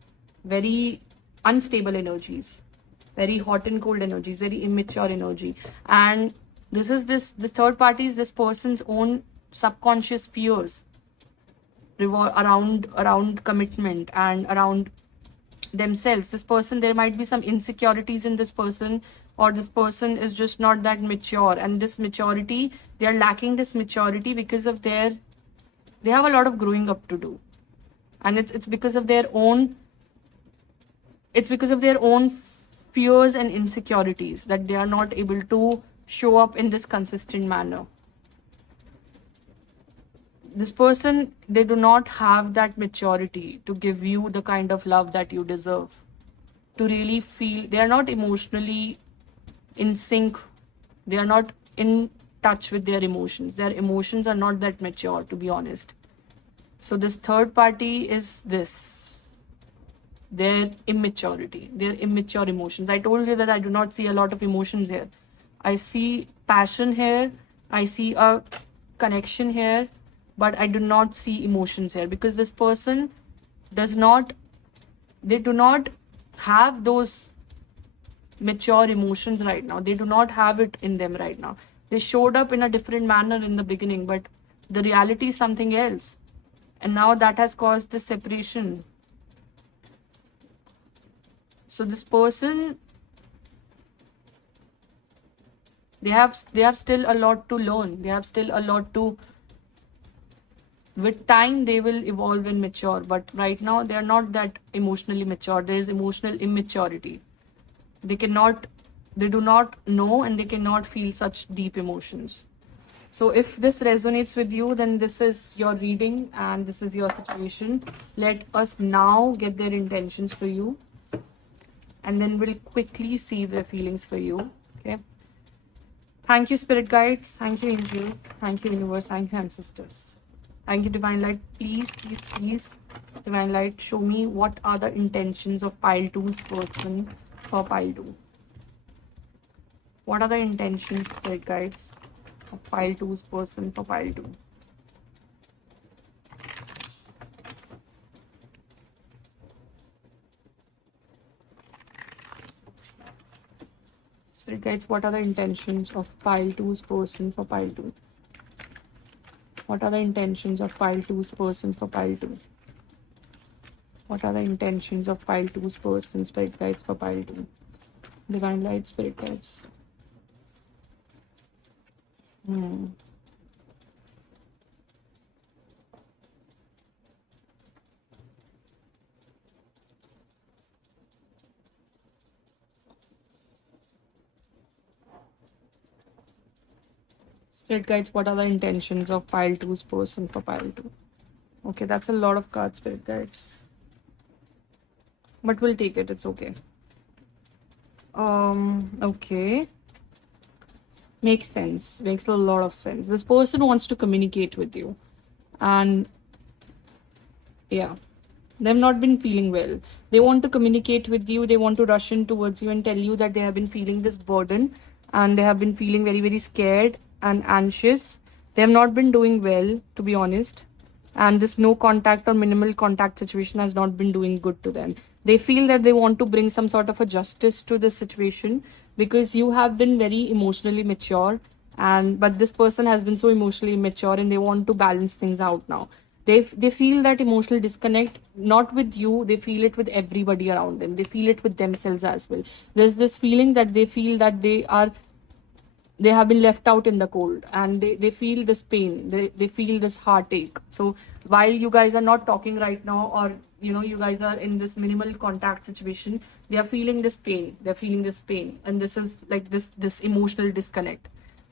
very unstable energies, very hot and cold energies, very immature energy. And this third party is this person's own subconscious fears around commitment and around themselves. This person, there might be some insecurities in this person, or this person is just not that mature, and this maturity, they are lacking this maturity because of they have a lot of growing up to do, and it's because of their own fears and insecurities that they are not able to show up in this consistent manner. This person, they do not have that maturity to give you the kind of love that you deserve, to really feel. They are not emotionally in sync. They are not in touch with their emotions. Their emotions are not that mature, to be honest. So this third party is their immaturity, their immature emotions. I told you that I do not see a lot of emotions here. I see passion here, I see a connection here, but I do not see emotions here, because this person do not have those mature emotions right now. They do not have it in them right now. They showed up in a different manner in the beginning, but the reality is something else. And now that has caused this separation. So this person, they have still a lot to learn. They have still a lot to, with time they will evolve and mature, but right now they are not that emotionally mature. There is emotional immaturity. They do not know, and they cannot feel such deep emotions. So if this resonates with you, then this is your reading and this is your situation. Let us now get their intentions for you, and then we'll quickly see their feelings for you. Okay. Thank you, spirit guides. Thank you, angels. Thank you, universe. Thank you, ancestors. Thank you, divine light. Please, please, please, divine light, show me what are the intentions of pile 2's person for pile 2. What are the intentions, spirit guides, of pile 2's person for pile 2? Spirit guides, what are the intentions of pile 2's person for pile 2? What are the intentions of pile 2's person for pile 2? What are the intentions of pile 2's person, spirit guides, for pile 2? Divine light, spirit guides. Spirit guides, what are the intentions of pile 2's person for pile 2? Okay, that's a lot of cards, spirit guides. But we'll take it, it's okay. Okay. Makes sense. Makes a lot of sense. This person wants to communicate with you. And yeah, they've not been feeling well. They want to communicate with you. They want to rush in towards you and tell you that they have been feeling this burden and they have been feeling very, very scared and anxious. They have not been doing well, to be honest. And this no contact or minimal contact situation has not been doing good to them. They feel that they want to bring some sort of a justice to this situation because you have been very emotionally mature, and but this person has been so emotionally immature and they want to balance things out now. They feel that emotional disconnect, not with you, they feel it with everybody around them. They feel it with themselves as well. There's this feeling that they feel that they have been left out in the cold, and they feel this pain, they feel this heartache. So while you guys are not talking right now, or you guys are in this minimal contact situation, they are feeling this pain, and this is like this emotional disconnect,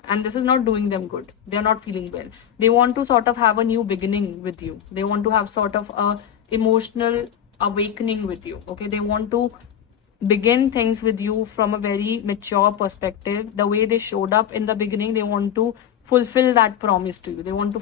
and this is not doing them good. They are not feeling well. They want to sort of have a new beginning with you. They want to have sort of a emotional awakening with you. Okay, they want to begin things with you from a very mature perspective. The way they showed up in the beginning, they want to fulfill that promise to you. They want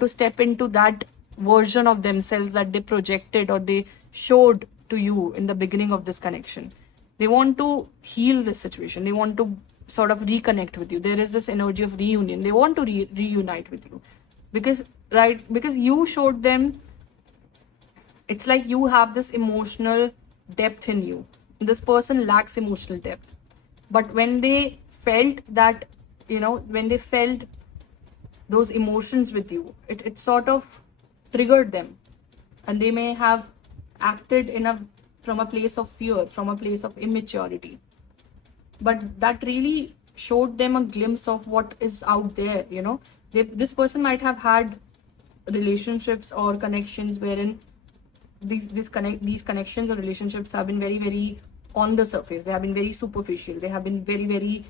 to step into that version of themselves that they projected or they showed to you in the beginning of this connection. They want to heal this situation. They want to sort of reconnect with you. There is this energy of reunion. They want to reunite with you because you showed them. It's like you have this emotional depth in you. This person lacks emotional depth. But when they felt that, when they felt those emotions with you, it sort of triggered them. And they may have acted from a place of fear, from a place of immaturity. But that really showed them a glimpse of what is out there, This person might have had relationships or connections wherein these connections or relationships have been very, very on the surface. They have been very superficial. They have been very, very,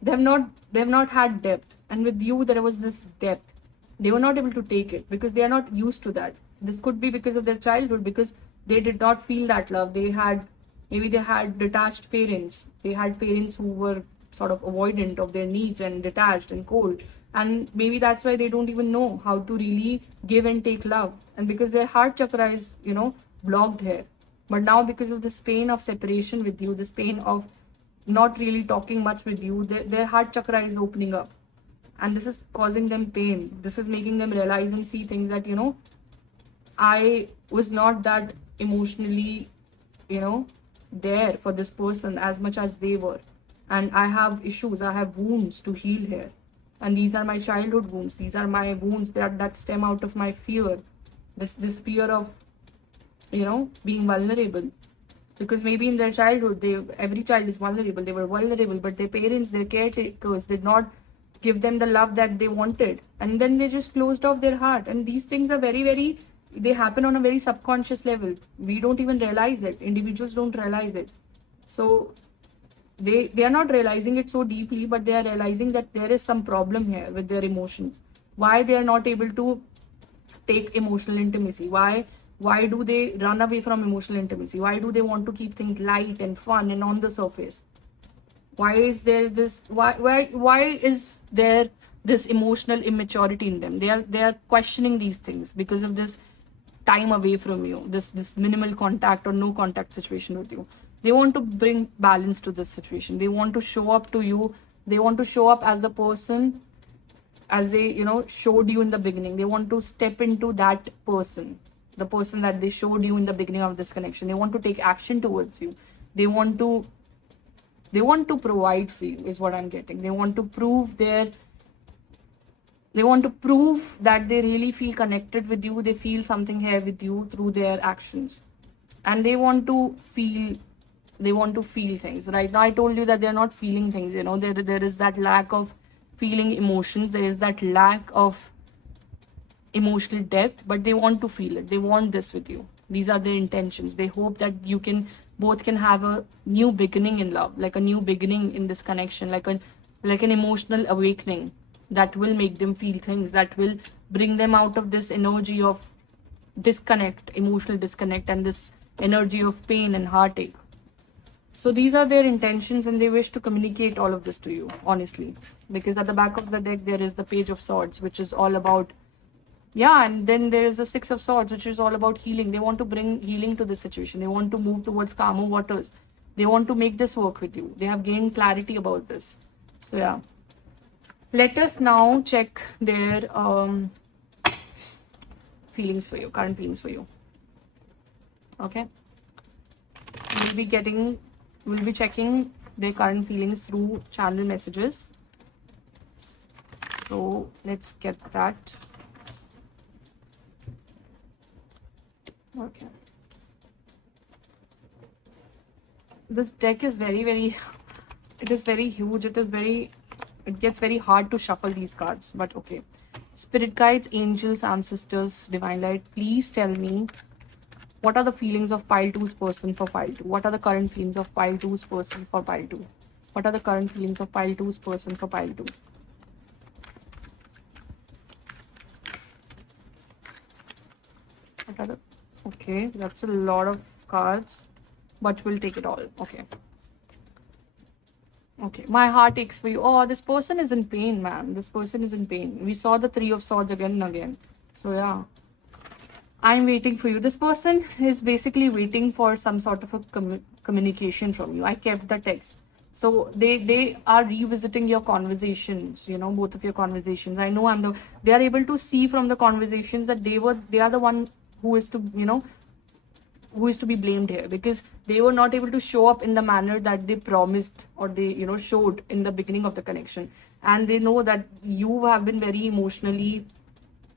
they have not had depth. And with you there was this depth. They were not able to take it because they are not used to that. This could be because of their childhood, because they did not feel that love. They had detached parents. They had parents who were sort of avoidant of their needs and detached and cold. And maybe that's why they don't even know how to really give and take love. And because their heart chakra is, blocked here. But now, because of this pain of separation with you, this pain of not really talking much with you, their heart chakra is opening up. And this is causing them pain. This is making them realize and see things that, I was not that emotionally, there for this person as much as they were. And I have issues, I have wounds to heal here. And these are my childhood wounds. These are my wounds that stem out of my fear. This fear of, being vulnerable. Because maybe in their childhood, every child is vulnerable. They were vulnerable, but their parents, their caretakers did not give them the love that they wanted. And then they just closed off their heart. And these things are they happen on a very subconscious level. We don't even realize it. Individuals don't realize it. So they are not realizing it so deeply, but they are realizing that there is some problem here with their emotions. Why they are not able to take emotional intimacy? Why do they run away from emotional intimacy? Why do they want to keep things light and fun and on the surface? Why is there this emotional immaturity in them? They are questioning these things because of this time away from you, this minimal contact or no contact situation with you. They want to bring balance to this situation. They want to show up to you. They want to show up as the person as they showed you in the beginning. They want to step into that person, the person that they showed you in the beginning of this connection. They want to take action towards you. They want to provide for you, is what I'm getting. They want to prove that they really feel connected with you. They feel something here with you through their actions. And they want to feel things. Right now I told you that they're not feeling things. There is that lack of feeling emotions. There is that lack of emotional depth, but they want to feel it. They want this with you. These are their intentions. They hope that you both can have a new beginning in love, like a new beginning in this connection, like an emotional awakening that will make them feel things, that will bring them out of this energy of disconnect, emotional disconnect, and this energy of pain and heartache. So these are their intentions, and they wish to communicate all of this to you, honestly. Because at the back of the deck, there is the Page of Swords, which is all about, and then there is the Six of Swords, which is all about healing. They want to bring healing to this situation. They want to move towards calmer waters. They want to make this work with you. They have gained clarity about this. So let us now check their feelings for you, current feelings for you. Okay. We'll be checking their current feelings through channel messages. So let's get that. Okay. This deck is very it is very huge. It gets very hard to shuffle these cards, but okay. Spirit guides, angels, ancestors, divine light, please tell me, what are the feelings of pile 2's person for pile 2? What are the current feelings of pile 2's person for pile 2? What are the current feelings of pile 2's person for pile 2? Okay, that's a lot of cards, but we'll take it all. Okay, my heart aches for you. Oh, this person is in pain, man. This person is in pain. We saw the Three of Swords again and again. So I'm waiting for you. This person is basically waiting for some sort of a communication from you. I kept the text. So they are revisiting your conversations, both of your conversations. I know they are able to see from the conversations that they are the one who is to be blamed here, because they were not able to show up in the manner that they promised, or they showed in the beginning of the connection. And they know that you have been very emotionally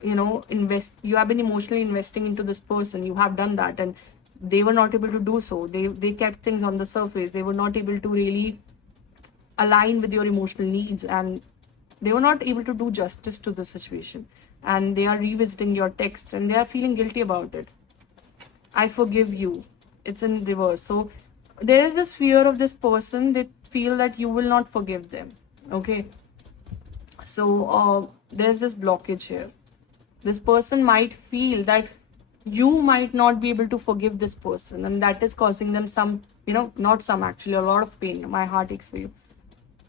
you have been emotionally investing into this person. You have done that, and they were not able to do so. They kept things on the surface. They were not able to really align with your emotional needs, and they were not able to do justice to the situation. And they are revisiting your texts, and they are feeling guilty about it. I forgive you. It's in reverse. So there is this fear of this person. They feel that you will not forgive them. Okay. So there's this blockage here. This person might feel that you might not be able to forgive this person, and that is causing them some, not some, actually a lot of pain. My heart aches for you.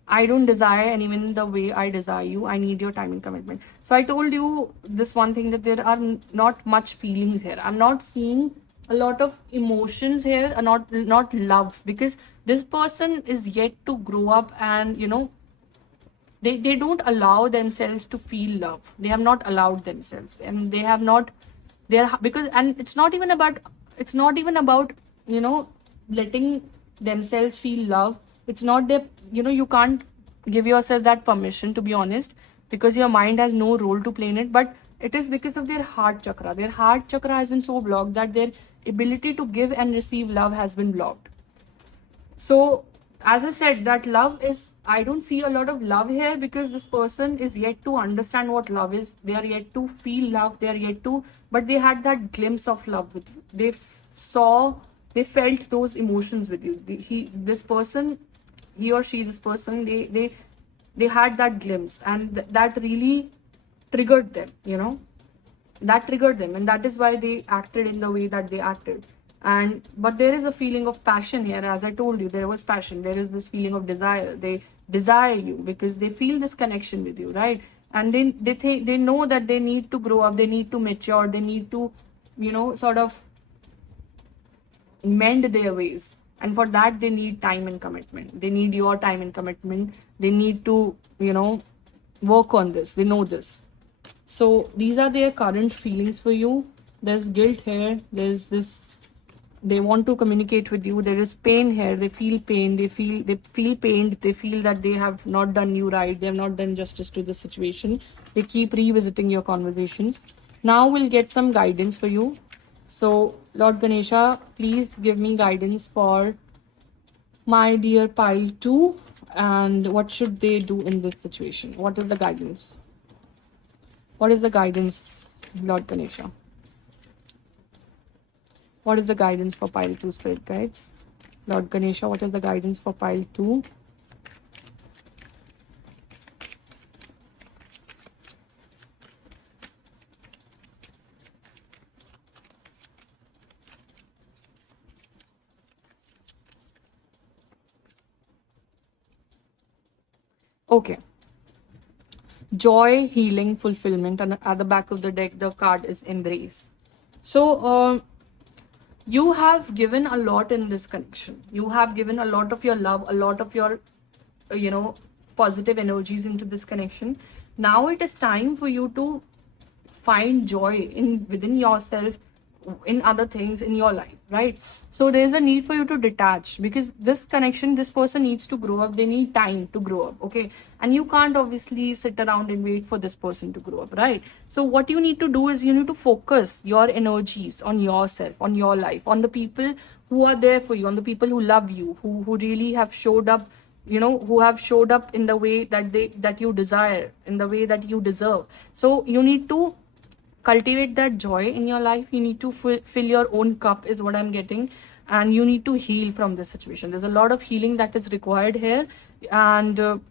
I don't desire anyone the way I desire you. I need your time and commitment. So I told you this one thing, that there are not much feelings here. I'm not seeing a lot of emotions here, not love, because this person is yet to grow up, and they don't allow themselves to feel love. They have not allowed themselves, and they have not, because, and it's not even about letting themselves feel love. It's not their, you can't give yourself that permission, to be honest, because your mind has no role to play in it. But it is because of their heart chakra. Their heart chakra has been so blocked that their ability to give and receive love has been blocked. So, as I said, that love is, I don't see a lot of love here because this person is yet to understand what love is. They are yet to feel love. They are yet to, but they had that glimpse of love with you. They felt those emotions with you. This person, he or she, this person, they had that glimpse, and that really triggered them, that triggered them, and that is why they acted in the way that they acted. And but there is a feeling of passion here. As I told you, there was passion. There is this feeling of desire. They desire you because they feel this connection with you, right? And they know that they need to grow up, they need to mature, they need to, sort of mend their ways. And for that, they need time and commitment. They need your time and commitment. They need to, work on this. They know this. So these are their current feelings for you. There's guilt here. There's this, they want to communicate with you. There is pain here. They feel pain. They feel pained. They feel that they have not done you right. They have not done justice to the situation. They keep revisiting your conversations. Now we'll get some guidance for you. So Lord Ganesha, please give me guidance for my dear pile 2, and what should they do in this situation? What is the guidance? What is the guidance, Lord Ganesha? What is the guidance for pile 2, spirit guides? Lord Ganesha, what is the guidance for pile 2? Okay. Joy, healing, fulfillment, and at the back of the deck, the card is embrace. So, you have given a lot in this connection. You have given a lot of your love, a lot of your, positive energies into this connection. Now it is time for you to find joy within yourself, in other things in your life, right? So there's a need for you to detach, because this connection, this person needs to grow up. They need time to grow up, okay? And you can't obviously sit around and wait for this person to grow up, right? So what you need to do is you need to focus your energies on yourself, on your life, on the people who are there for you, on the people who love you, who really have showed up, who have showed up in the way that you desire, in the way that you deserve. So you need to cultivate that joy in your life. You need to fill your own cup, is what I'm getting. And you need to heal from this situation. There's a lot of healing that is required here. And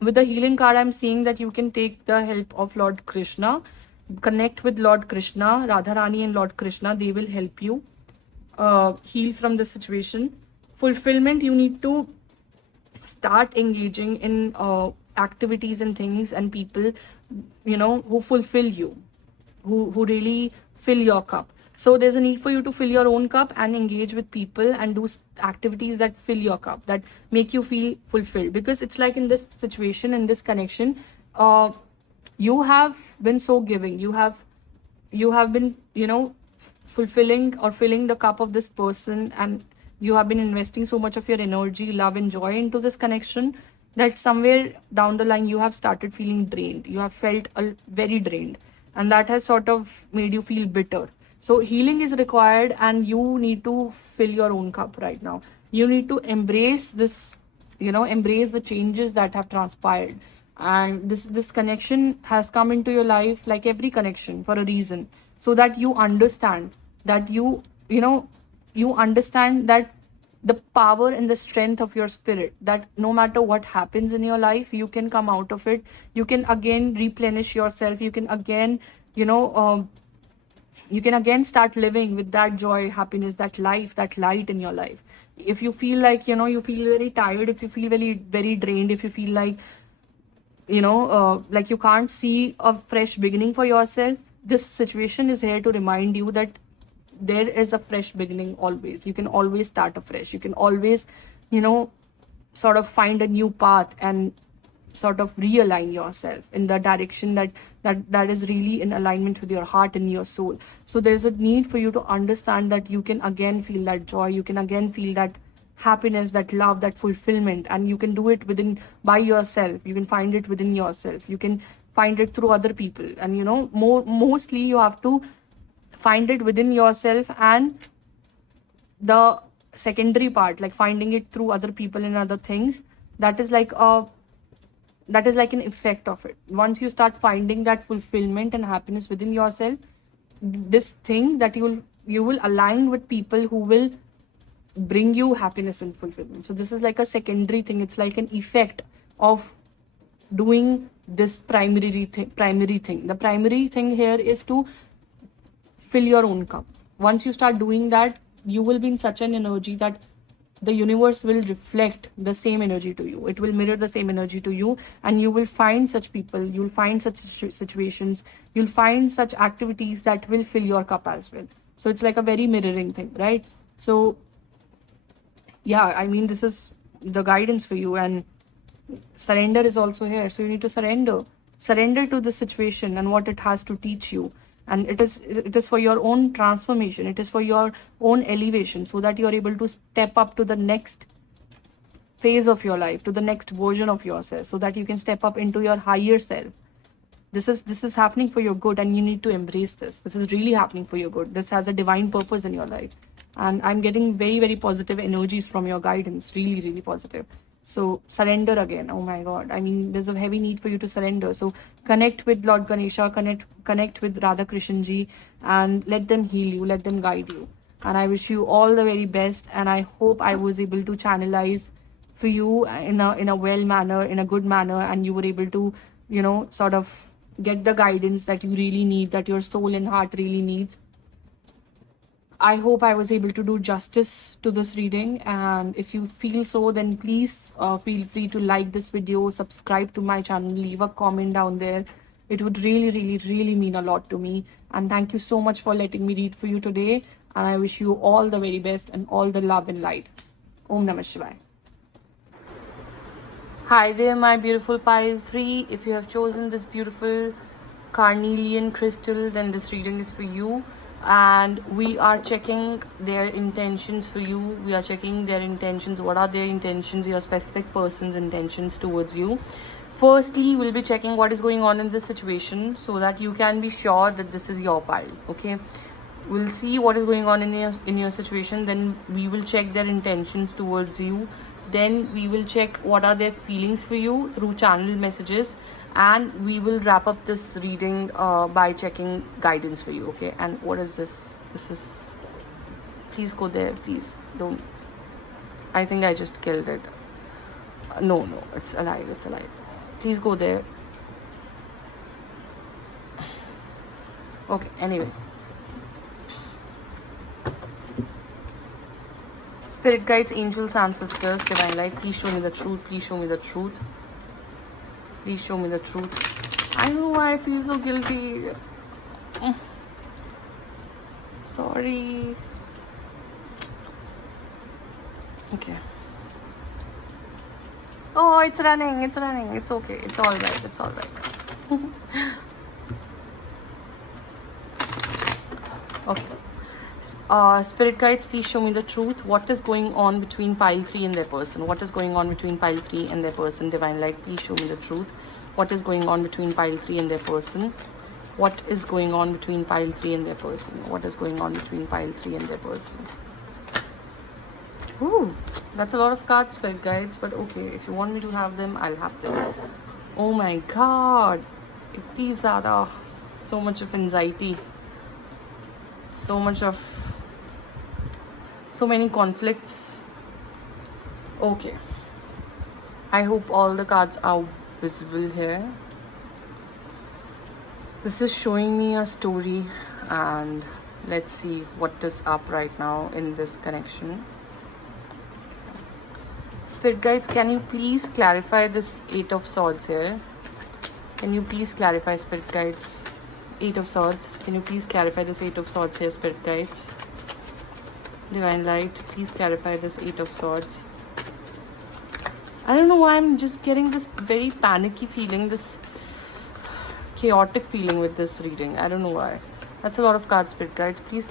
with the healing card, I'm seeing that you can take the help of Lord Krishna. Connect with Lord Krishna, Radharani and Lord Krishna. They will help you heal from the situation. Fulfillment, you need to start engaging in activities and things and people, who fulfill you, who really fill your cup. So there's a need for you to fill your own cup and engage with people and do activities that fill your cup, that make you feel fulfilled. Because it's like in this situation, in this connection, you have been so giving. You have been, fulfilling or filling the cup of this person, and you have been investing so much of your energy, love and joy into this connection, that somewhere down the line you have started feeling drained. You have felt very drained, and that has sort of made you feel bitter. So healing is required, and you need to fill your own cup right now. You need to embrace this, embrace the changes that have transpired. And this connection has come into your life, like every connection, for a reason, so that you understand that you understand that the power and the strength of your spirit, that no matter what happens in your life, you can come out of it. You can again replenish yourself. You can again, you can again start living with that joy, happiness, that life, that light in your life. If you feel like, you feel very tired, if you feel very drained, if you feel like, like you can't see a fresh beginning for yourself, this situation is here to remind you that there is a fresh beginning always. You can always start afresh. You can always, sort of find a new path and sort of realign yourself in the direction that is really in alignment with your heart and your soul. So there's a need for you to understand that you can again feel that joy. You can again feel that happiness, that love, that fulfillment. And you can do it within, by yourself. You can find it within yourself. You can find it through other people. And you know, mostly you have to find it within yourself. And the secondary part, like finding it through other people and other things, that is like an effect of it. Once you start finding that fulfillment and happiness within yourself, this thing that you will align with people who will bring you happiness and fulfillment. So this is like a secondary thing. It's like an effect of doing this primary thing. The primary thing here is to fill your own cup. Once you start doing that, you will be in such an energy that the universe will reflect the same energy to you. It will mirror the same energy to you, and you will find such people, you'll find such situations, you'll find such activities that will fill your cup as well. So it's like a very mirroring thing, right? So yeah, I mean, this is the guidance for you. And surrender is also here. So you need to surrender to the situation and what it has to teach you. And it is for your own transformation. It is for your own elevation, so that you are able to step up to the next phase of your life, to the next version of yourself, so that you can step up into your higher self. This is happening for your good, and you need to embrace this. This is really happening for your good. This has a divine purpose in your life. And I'm getting very, very positive energies from your guidance. Really, really positive. So surrender again. Oh my God. I mean, there's a heavy need for you to surrender. So connect with Lord Ganesha, connect with Radha Krishan ji, and let them heal you, let them guide you. And I wish you all the very best. And I hope I was able to channelize for you in a well manner, in a good manner, and you were able to, you know, sort of get the guidance that you really need, that your soul and heart really needs. I hope I was able to do justice to this reading, and if you feel so, then please feel free to like this video, subscribe to my channel, leave a comment down there. It would really, really, really mean a lot to me. And thank you so much for letting me read for you today. And I wish you all the very best and all the love and light. Om Namah Shivaya. Hi there, my beautiful pile 3. If you have chosen this beautiful carnelian crystal, then this reading is for you. And we are checking their intentions for you. We are checking their intentions. What are their intentions, your specific person's intentions towards you? Firstly, we'll be checking what is going on in this situation, so that you can be sure that this is your pile. Okay, we'll see what is going on in your situation. Then we will check their intentions towards you. Then we will check what are their feelings for you through channel messages. And we will wrap up this reading by checking guidance for you. Okay, and what is this? This is, please go there, please don't. I think I just killed it. No, it's alive, it's alive. Please go there. Okay, anyway, spirit guides, angels, ancestors, divine light, please show me the truth. Please show me the truth. Please show me the truth. I don't know why I feel so guilty. Sorry. Okay. Oh, it's running. It's running. It's okay. It's all right. It's all right. Okay. Spirit guides, please show me the truth. What is going on between pile 3 and their person? What is going on between pile 3 and their person? Divine light, please show me the truth. What is going on between pile 3 and their person? What is going on between pile 3 and their person? What is going on between pile 3 and their person? Ooh, that's a lot of cards, spirit guides, but okay, if you want me to have them, I'll have them. Oh my God. These are so much of anxiety. So many conflicts. Okay, I hope all the cards are visible here. This is showing me a story, and let's see what is up right now in this connection. Spirit guides, can you please clarify this 8 of Swords here? Can you please clarify, Spirit guides? 8 of Swords. Can you please clarify this 8 of Swords here, Spirit guides? Divine light, please clarify this 8 of Swords. I don't know why I'm just getting this very panicky feeling, this chaotic feeling with this reading. I don't know why. That's a lot of cards, spirit guides. Please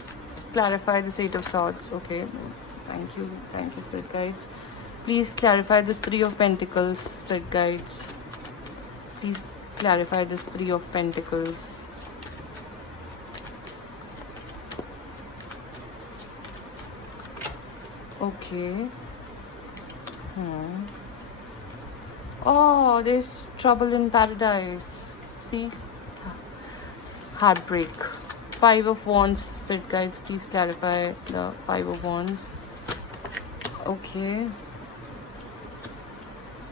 clarify this 8 of Swords. Okay. Thank you, Spirit Guides. Please clarify this Three of Pentacles, Spirit Guides. Please clarify this Three of Pentacles. Okay. Oh, there's trouble in paradise. See? Heartbreak. Five of Wands, Spirit Guides, please clarify the Five of Wands. Okay.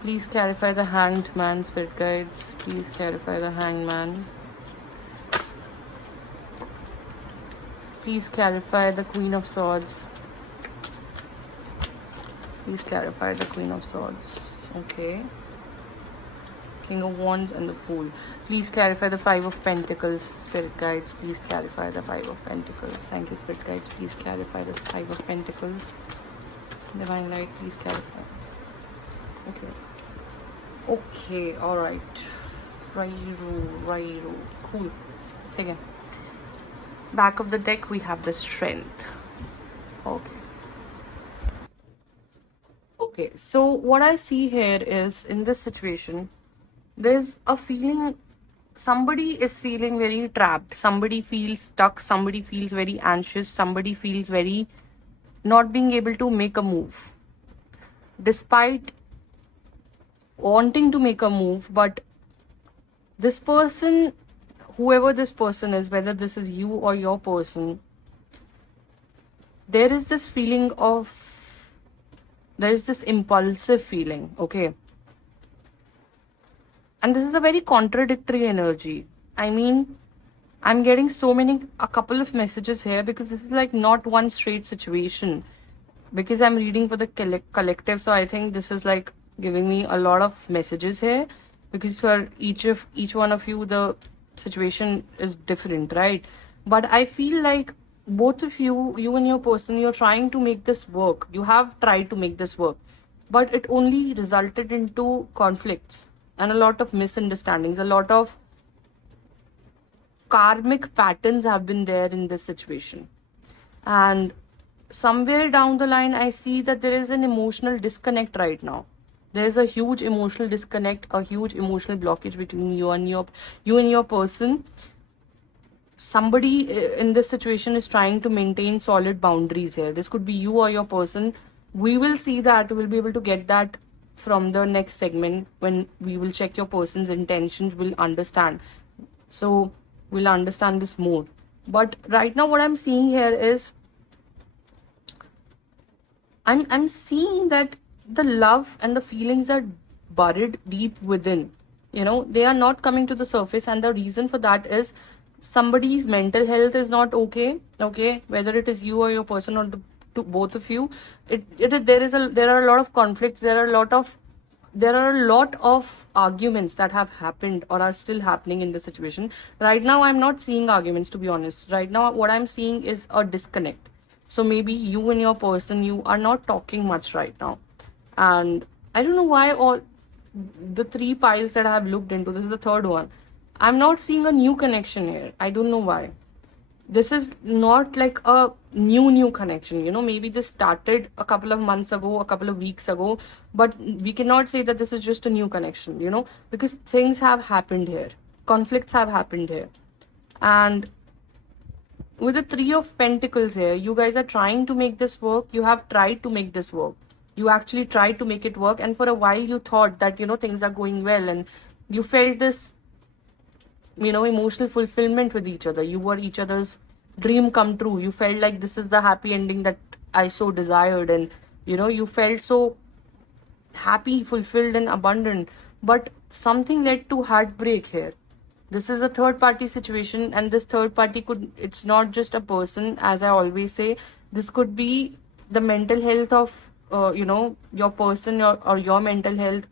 Please clarify the Hanged Man, Spirit Guides. Please clarify the Hanged Man. Please clarify the Queen of Swords. Please clarify the Queen of Swords. Okay. King of Wands and the Fool. Please clarify the Five of Pentacles, Spirit Guides. Please clarify the Five of Pentacles. Thank you, Spirit Guides. Please clarify the Five of Pentacles. Divine Light, please clarify. Okay. Okay, alright. Rairu. Cool. Take it. Back of the deck, we have the Strength. Okay. Okay, so what I see here is, in this situation, there's a feeling, somebody is feeling very trapped, somebody feels stuck, somebody feels very anxious, somebody feels very not being able to make a move despite wanting to make a move. But this person, whoever this person is, whether this is you or your person, there is this feeling of, there is this impulsive feeling, okay? And this is a very contradictory energy. I mean, I'm getting a couple of messages here, because this is like not one straight situation. Because I'm reading for the collective, so I think this is like giving me a lot of messages here. Because for each one of you, the situation is different, right? But I feel like both of you and your person, you're trying to make this work. You have tried to make this work, but it only resulted into conflicts and a lot of misunderstandings. A lot of karmic patterns have been there in this situation. And somewhere down the line, I see that there is an emotional disconnect right now. There is a huge emotional disconnect, a huge emotional blockage between you and your person. Somebody in this situation is trying to maintain solid boundaries here. This could be you or your person. We will see that. We'll be able to get that from the next segment, when we will check your person's intentions. We'll understand. So we'll understand this more. But right now, what I'm seeing here is, I'm seeing that the love and the feelings are buried deep within. You know, they are not coming to the surface, and the reason for that is somebody's mental health is not okay. Okay, whether it is you or your person, or to both of you, there are a lot of conflicts. There are a lot of arguments that have happened or are still happening in this situation. Right now, I'm not seeing arguments, to be honest. Right now, what I'm seeing is a disconnect. So maybe you and your person, you are not talking much right now. And I don't know why all the three piles that I have looked into, this is the third one, I'm not seeing a new connection here. I don't know why. This is not like a new connection. You know, maybe this started a couple of months ago, a couple of weeks ago, but we cannot say that this is just a new connection, you know, because things have happened here. Conflicts have happened here. And with the Three of Pentacles here, you guys are trying to make this work. You have tried to make this work. You actually tried to make it work. And for a while, you thought that, you know, things are going well. And you felt this, you know, emotional fulfillment with each other. You were each other's dream come true. You felt like this is the happy ending that I so desired. And, you know, you felt so happy, fulfilled, and abundant. But something led to heartbreak here. This is a third party situation, and this third party it's not just a person, as I always say. This could be the mental health of, you know, your person, or your mental health,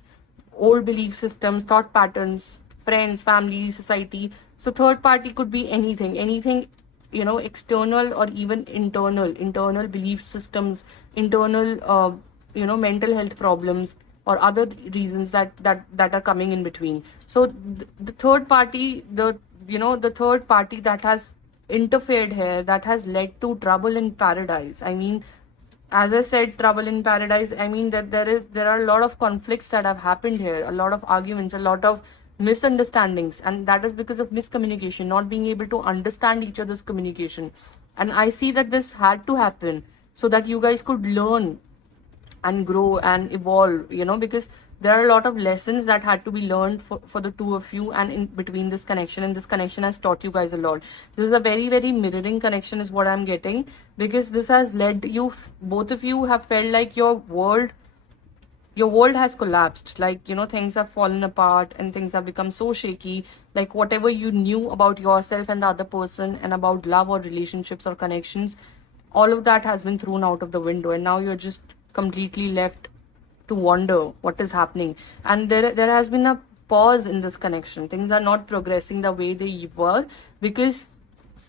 old belief systems, thought patterns, friends, family, society. So third party could be anything, you know, external or even internal belief systems, internal, you know, mental health problems, or other reasons that are coming in between. So the third party, the third party that has interfered here, that has led to trouble in paradise. I mean, as I said, trouble in paradise. I mean that there are a lot of conflicts that have happened here, a lot of arguments, a lot of misunderstandings, and that is because of miscommunication, not being able to understand each other's communication. And I see that this had to happen so that you guys could learn and grow and evolve, because there are a lot of lessons that had to be learned for the two of you and in between this connection, and this connection has taught you guys a lot. This is a very, very mirroring connection is what I'm getting, because this has led you, both of you have felt like your world has collapsed, like things have fallen apart and things have become so shaky, like whatever you knew about yourself and the other person and about love or relationships or connections, all of that has been thrown out of the window, and now you're just completely left to wonder what is happening. And there has been a pause in this connection. Things are not progressing the way they were, because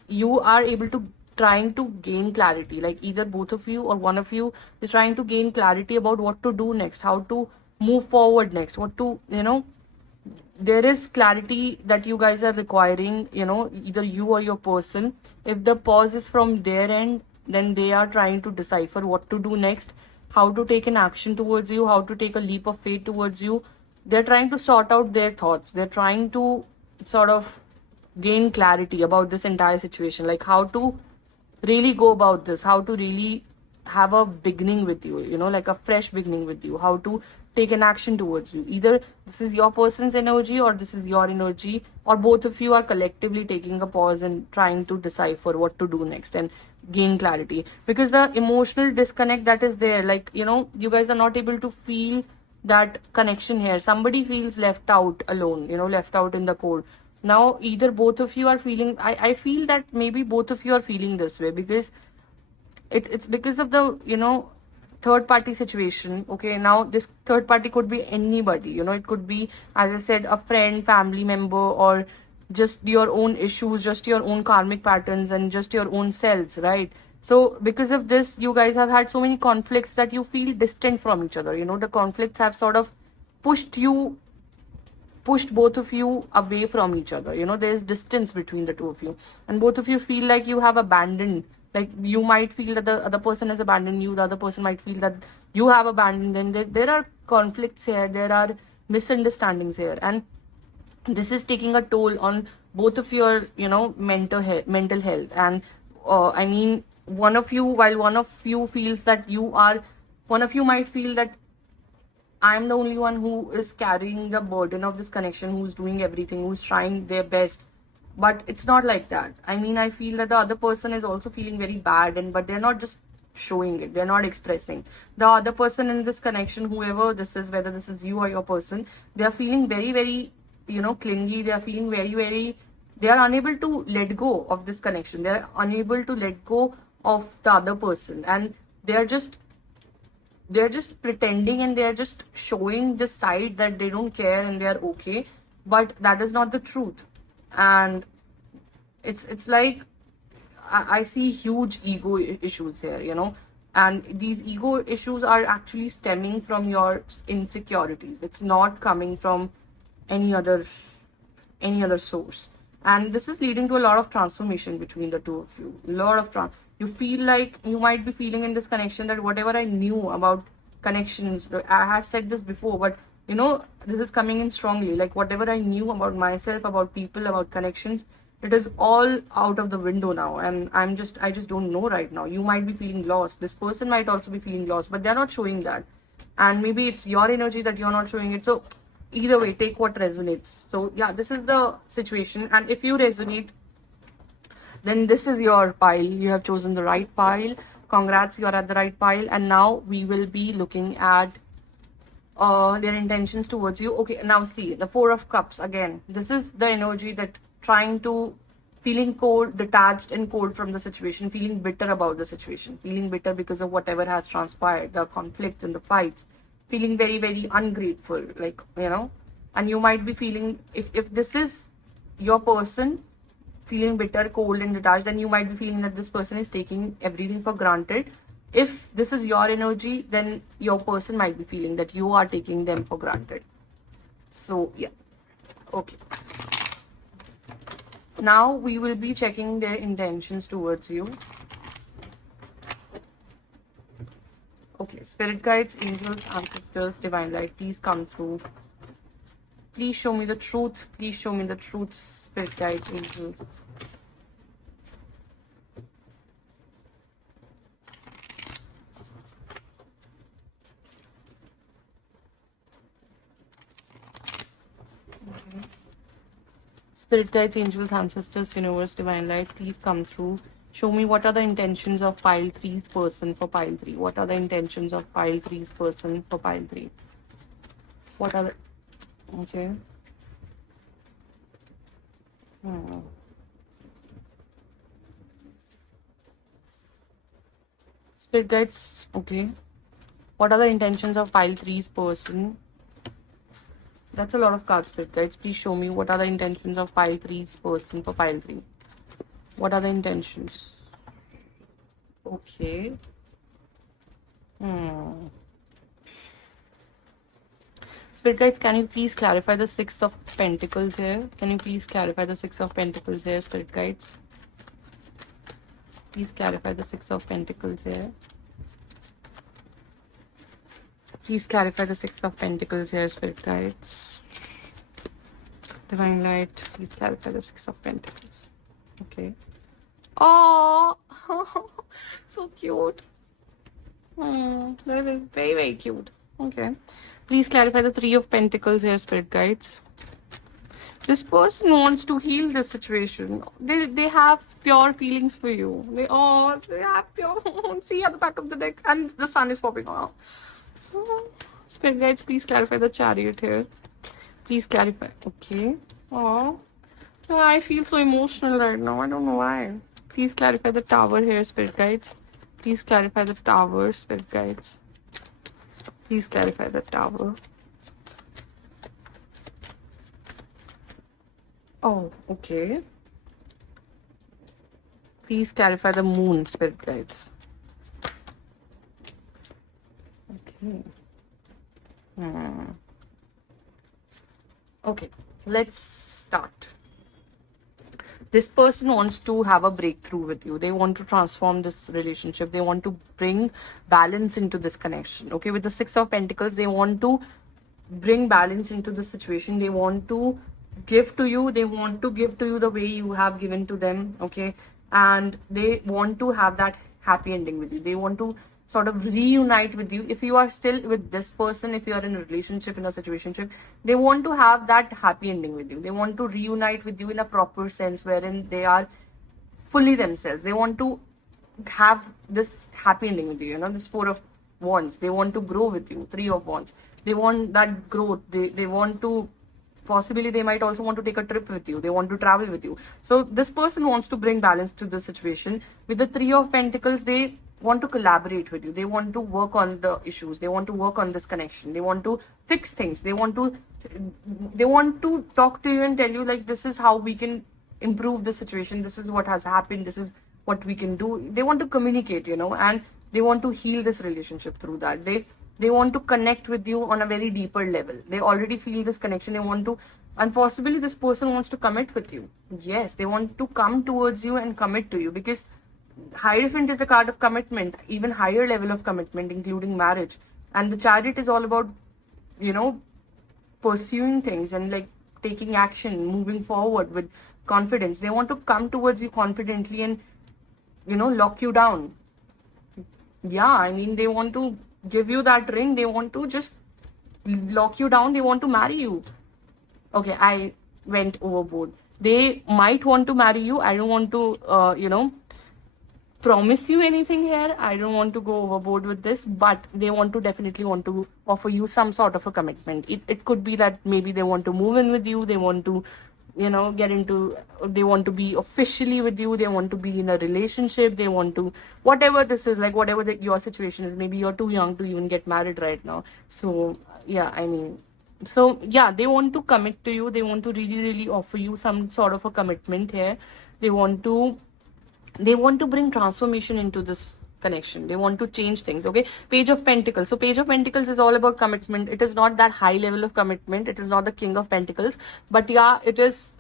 you are able to trying to gain clarity, like either both of you or one of you is trying to gain clarity about what to do next, how to move forward next, what to, there is clarity that you guys are requiring, either you or your person. If the pause is from their end, then they are trying to decipher what to do next, how to take an action towards you, how to take a leap of faith towards you. They're trying to sort out their thoughts, they're trying to sort of gain clarity about this entire situation, like how to really go about this, how to really have a beginning with you, like a fresh beginning with you, how to take an action towards you. Either this is your person's energy or this is your energy, or both of you are collectively taking a pause and trying to decipher what to do next and gain clarity. Because the emotional disconnect that is there, like, you guys are not able to feel that connection here. Somebody feels left out alone, left out in the cold. Now either both of you are feeling, I feel that maybe both of you are feeling this way because it's because of the third party situation. Okay, now this third party could be anybody, it could be, as I said, a friend, family member, or just your own issues, just your own karmic patterns, and just your own selves, right? So because of this, you guys have had so many conflicts that you feel distant from each other. The conflicts have sort of pushed both of you away from each other. There's distance between the two of you, and both of you feel like you have abandoned, like you might feel that the other person has abandoned you, the other person might feel that you have abandoned them. There are conflicts here, there are misunderstandings here, and this is taking a toll on both of your mental health. And I mean, one of you, while one of you feels that one of you might feel that I'm the only one who is carrying the burden of this connection, who's doing everything, who's trying their best. But it's not like that. I mean, I feel that the other person is also feeling very bad, but they're not just showing it, they're not expressing. The other person in this connection, whoever this is, whether this is you or your person, they are feeling very, very, clingy. They are feeling very, very, they are unable to let go of this connection. They are unable to let go of the other person. And they're just pretending, and they're just showing this side that they don't care and they're okay, but that is not the truth. And it's like I see huge ego issues here, and these ego issues are actually stemming from your insecurities. It's not coming from any other source. And this is leading to a lot of transformation between the two of you. A lot of you feel like you might be feeling in this connection that whatever I knew about connections, I have said this before, but this is coming in strongly, like whatever I knew about myself, about people, about connections, it is all out of the window now. And I just don't know right now. You might be feeling lost, this person might also be feeling lost, but they're not showing that. And maybe it's your energy that you're not showing it. So either way, take what resonates. So yeah, this is the situation. And if you resonate, then this is your pile. You have chosen the right pile. Congrats, you are at the right pile. And now we will be looking at their intentions towards you. Okay, now see the Four of Cups again. This is the energy that trying to feeling cold, detached and cold from the situation, feeling bitter about the situation, feeling bitter because of whatever has transpired, the conflicts and the fights, feeling very, very ungrateful, like, and you might be feeling, if this is your person feeling bitter, cold and detached, then you might be feeling that this person is taking everything for granted. If this is your energy, then your person might be feeling that you are taking them for granted. So yeah, okay. Now we will be checking their intentions towards you. Okay, spirit guides, angels, ancestors, divine light, please come through. Please show me the truth. Please show me the truth, spirit guides, angels. Okay. Spirit guides, angels, ancestors, universe, divine light, please come through. Show me what are the intentions of pile 3's person for pile 3. What are the intentions of pile 3's person for pile 3? What are the... Okay. Spirit guides, okay. What are the intentions of pile 3's person? That's a lot of cards, spirit guides. Please show me what are the intentions of pile 3's person for pile 3. What are the intentions? Okay. Spirit guides, can you please clarify the Six of Pentacles here? Can you please clarify the Six of Pentacles here, spirit guides? Please clarify the Six of Pentacles here. Please clarify the Six of Pentacles here, spirit guides. Divine light, please clarify the Six of Pentacles. Okay. Oh, so cute. That is very, very cute. Okay. Please clarify the Three of Pentacles here, spirit guides. This person wants to heal this situation. They have pure feelings for you. They have pure. See at the back of the deck, and the sun is popping out. Spirit guides, please clarify the Chariot here. Please clarify. Okay. Oh, I feel so emotional right now. I don't know why. Please clarify the Tower here, spirit guides. Please clarify the Tower, spirit guides. Please clarify the Tower. Oh, okay. Please clarify the Moon, spirit guides. Okay. Okay, let's start. This person wants to have a breakthrough with you. They want to transform this relationship. They want to bring balance into this connection. Okay, with the Six of Pentacles, they want to bring balance into the situation. They want to give to you. They want to give to you the way you have given to them. Okay, and they want to have that happy ending with you. They want to sort of reunite with you. If you are still with this person, if you are in a relationship, in a situationship, they want to have that happy ending with you. They want to reunite with you in a proper sense wherein they are fully themselves. They want to have this happy ending with you, this Four of Wands. They want to grow with you. Three of Wands. They want that growth. They want to, possibly they might also want to take a trip with you. They want to travel with you. So this person wants to bring balance to the situation. With the Three of Pentacles, they want to collaborate with you. They want to work on the issues. They want to work on this connection. They want to fix things. They want to talk to you and tell you, like, this is how we can improve the situation. This is what has happened. This is what we can do. They want to communicate, and they want to heal this relationship through that. They want to connect with you on a very deeper level. They already feel this connection. They want to, and possibly this person wants to commit with you. Yes, they want to come towards you and commit to you, because Hierophant is the card of commitment, even higher level of commitment, including marriage. And the Chariot is all about, pursuing things and like taking action, moving forward with confidence. They want to come towards you confidently and, lock you down. Yeah, I mean, they want to give you that ring. They want to just lock you down. They want to marry you. Okay, I went overboard. They might want to marry you. I don't want to, promise you anything here. I don't want to go overboard with this, but they definitely want to offer you some sort of a commitment. It could be that maybe they want to move in with you. They want to, they want to be officially with you. They want to be in a relationship. They want to, whatever this is, like whatever your situation is. Maybe you're too young to even get married right now. So yeah, I mean, so yeah, they want to commit to you. They want to really, really offer you some sort of a commitment here. They want to bring transformation into this connection. They want to change things. Okay, Page of Pentacles. So Page of Pentacles is all about commitment. It is not that high level of commitment. It is not the King of Pentacles, but yeah, it is,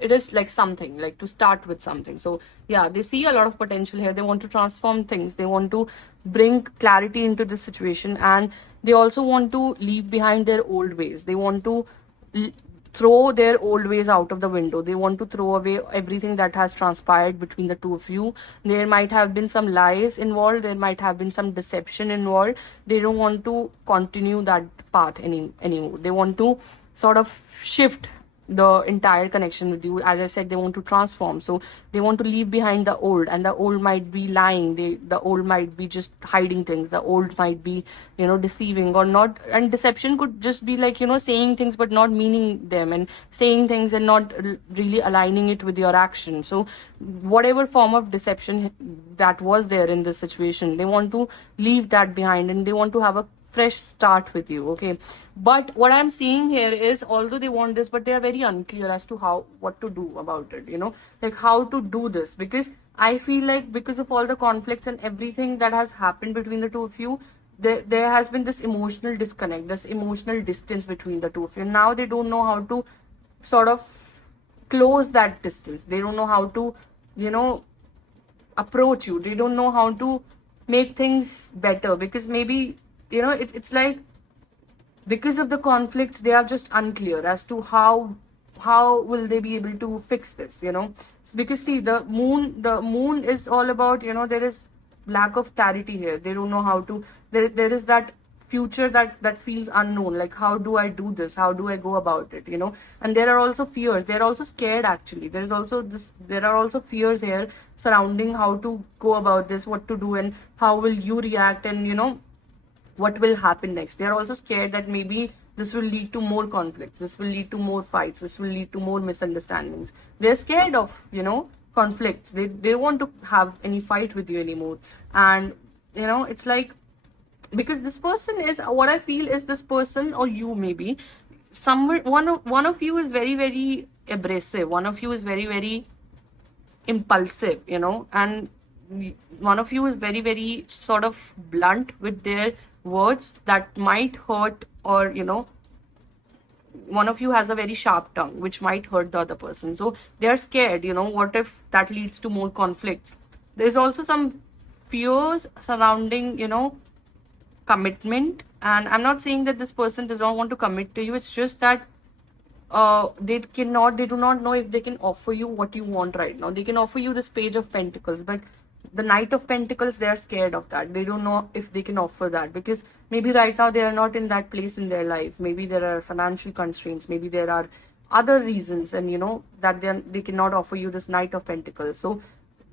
it is like something like to start with something. So yeah, they see a lot of potential here. They want to transform things, they want to bring clarity into this situation, and they also want to leave behind their old ways. They want to l- throw their old ways out of the window. They want to throw away everything that has transpired between the two of you. There might have been some lies involved, there might have been some deception involved. They don't want to continue that path anymore. They want to sort of shift the entire connection with you. As I said, they want to transform, so they want to leave behind the old, and the old might be lying, the old might be just hiding things, the old might be, deceiving or not. And deception could just be like, saying things but not meaning them, and saying things and not really aligning it with your action. So whatever form of deception that was there in this situation, they want to leave that behind, and they want to have a fresh start with you. Okay, but what I'm seeing here is, although they want this, but they are very unclear as to what to do about it, like how to do this. Because I feel like, because of all the conflicts and everything that has happened between the two of you, there has been this emotional disconnect, this emotional distance between the two of you. Now they don't know how to sort of close that distance. They don't know how to, you know approach you. They don't know how to make things better, because maybe, it's like, because of the conflicts, they are just unclear as to how will they be able to fix this. Because see, the moon is all about, there is lack of clarity here. They don't know how to, there is that future that feels unknown. Like, how do I do this, how do I go about it? And there are also fears, they're also scared. Actually, there are also fears here surrounding how to go about this, what to do, and how will you react, and what will happen next. They are also scared that maybe this will lead to more conflicts, this will lead to more fights, this will lead to more misunderstandings. They're scared of, conflicts. They don't want to have any fight with you anymore. And it's like, because this person is, what I feel is, this person, or you maybe, somewhere, one of you is very, very abrasive, one of you is very, very impulsive, and one of you is very, very sort of blunt with their words that might hurt, or one of you has a very sharp tongue which might hurt the other person. So they are scared, what if that leads to more conflicts. There's also some fears surrounding, commitment. And I'm not saying that this person does not want to commit to you. It's just that they do not know if they can offer you what you want right now. They can offer you this Page of Pentacles, but the Knight of Pentacles, they are scared of that. They don't know if they can offer that, because maybe right now they are not in that place in their life. Maybe there are financial constraints, maybe there are other reasons, and that they cannot offer you this Knight of Pentacles. So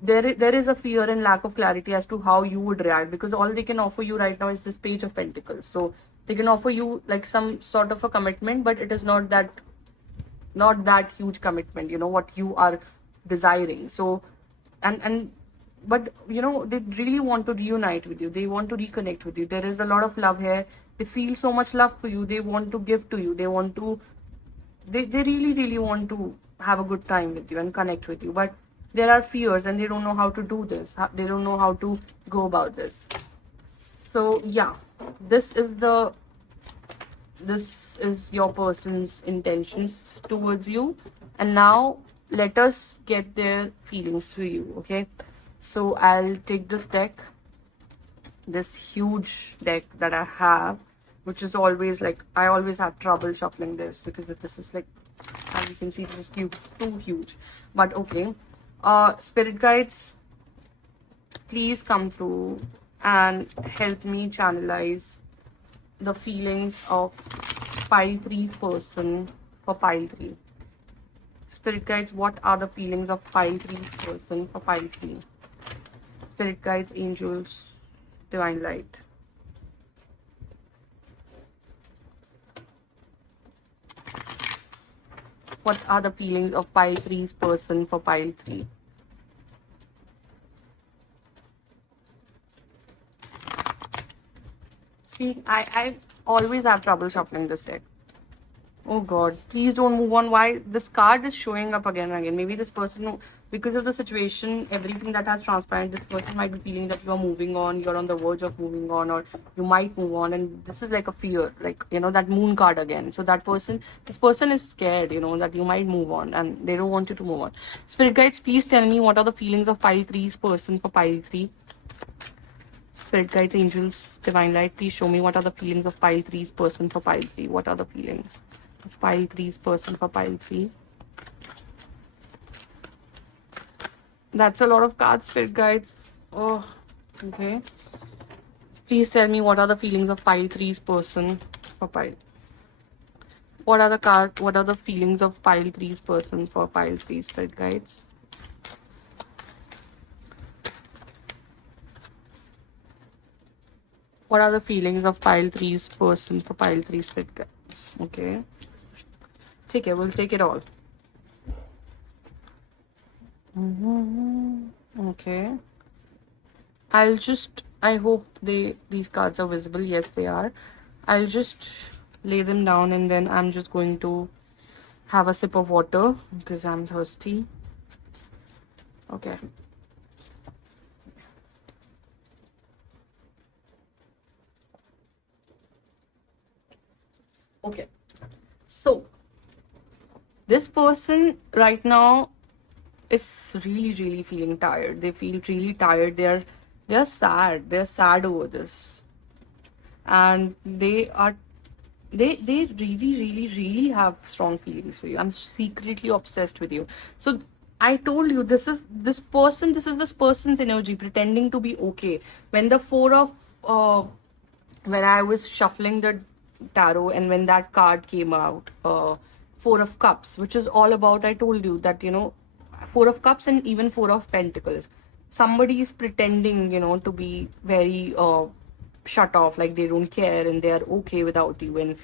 there is a fear and lack of clarity as to how you would react, because all they can offer you right now is this Page of Pentacles. So they can offer you like some sort of a commitment, but it is not that huge commitment, what you are desiring. So, and but they really want to reunite with you, they want to reconnect with you. There is a lot of love here. They feel so much love for you, they want to give to you, they really, really want to have a good time with you and connect with you. But there are fears, and they don't know how to do this. They don't know how to go about this. So yeah, this is the this is your person's intentions towards you. And now let us get their feelings to you. Okay, so I'll take this deck, this huge deck that I have, which is always like, I always have trouble shuffling this, because if this is like, as you can see, this is too huge. But okay, spirit guides, please come through and help me channelize the feelings of pile 3's person for pile 3. Spirit guides, what are the feelings of pile 3's person for pile 3? Spirit guides, angels, divine light. What are the feelings of pile 3's person for pile 3? See, I always have trouble shuffling this deck. Oh God, please don't move on. Why this card is showing up again and again? Maybe this person, because of the situation, everything that has transpired, this person might be feeling that you are moving on, you're on the verge of moving on, or you might move on. And this is like a fear, like, you know, that moon card again. So that person, this person is scared, you know, that you might move on and they don't want you to move on. Spirit guides, please tell me what are the feelings of pile three's person for pile three. Spirit guides, angels, divine light, please show me what are the feelings of pile three's person for pile three. What are the feelings of pile three's person for pile three? That's a lot of cards, spirit guides. Oh, okay. Please tell me what are the feelings of pile three's person for pile. What are the card? What are the feelings of pile three's person for pile three, spirit guides? What are the feelings of pile three's person for pile three, spirit guides? Okay. Take it. We'll take it all. Okay. I hope these cards are visible. Yes, they are. I'll just lay them down and then I'm just going to have a sip of water because I'm thirsty. Okay. Okay. So, this person right now is really feeling tired. They feel really tired. They're sad. They're sad over this. And they really have strong feelings for you. I'm secretly obsessed with you. So I told you, this person's energy pretending to be okay. When the when I was shuffling the tarot and when that card came out, Four of Cups, which is all about, I told you that, you know, Four of Cups and even Four of Pentacles. Somebody is pretending, you know, to be very shut off, like they don't care and they are okay without you, and,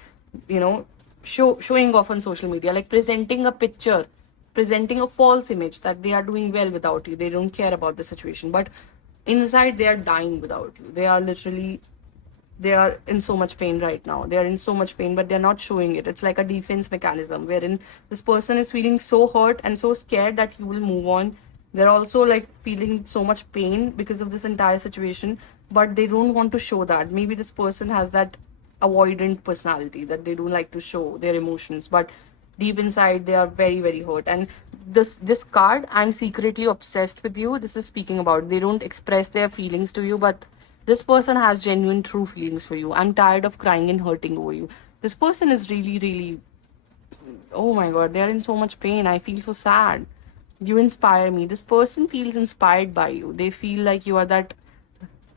you know, showing off on social media, like presenting a picture, presenting a false image that they are doing well without you. They don't care about the situation, but inside they are dying without you. They are in so much pain right now. They are in so much pain, but they're not showing it. It's like a defense mechanism wherein this person is feeling so hurt and so scared that you will move on. They're also like feeling so much pain because of this entire situation, but they don't want to show that. Maybe this person has that avoidant personality that they don't like to show their emotions, but deep inside they are very hurt. And this card, I'm secretly obsessed with you, this is speaking about they don't express their feelings to you, but this person has genuine, true feelings for you. I'm tired of crying and hurting over you. This person is really, oh my God, they're in so much pain. I feel so sad. You inspire me. This person feels inspired by you. They feel like you are that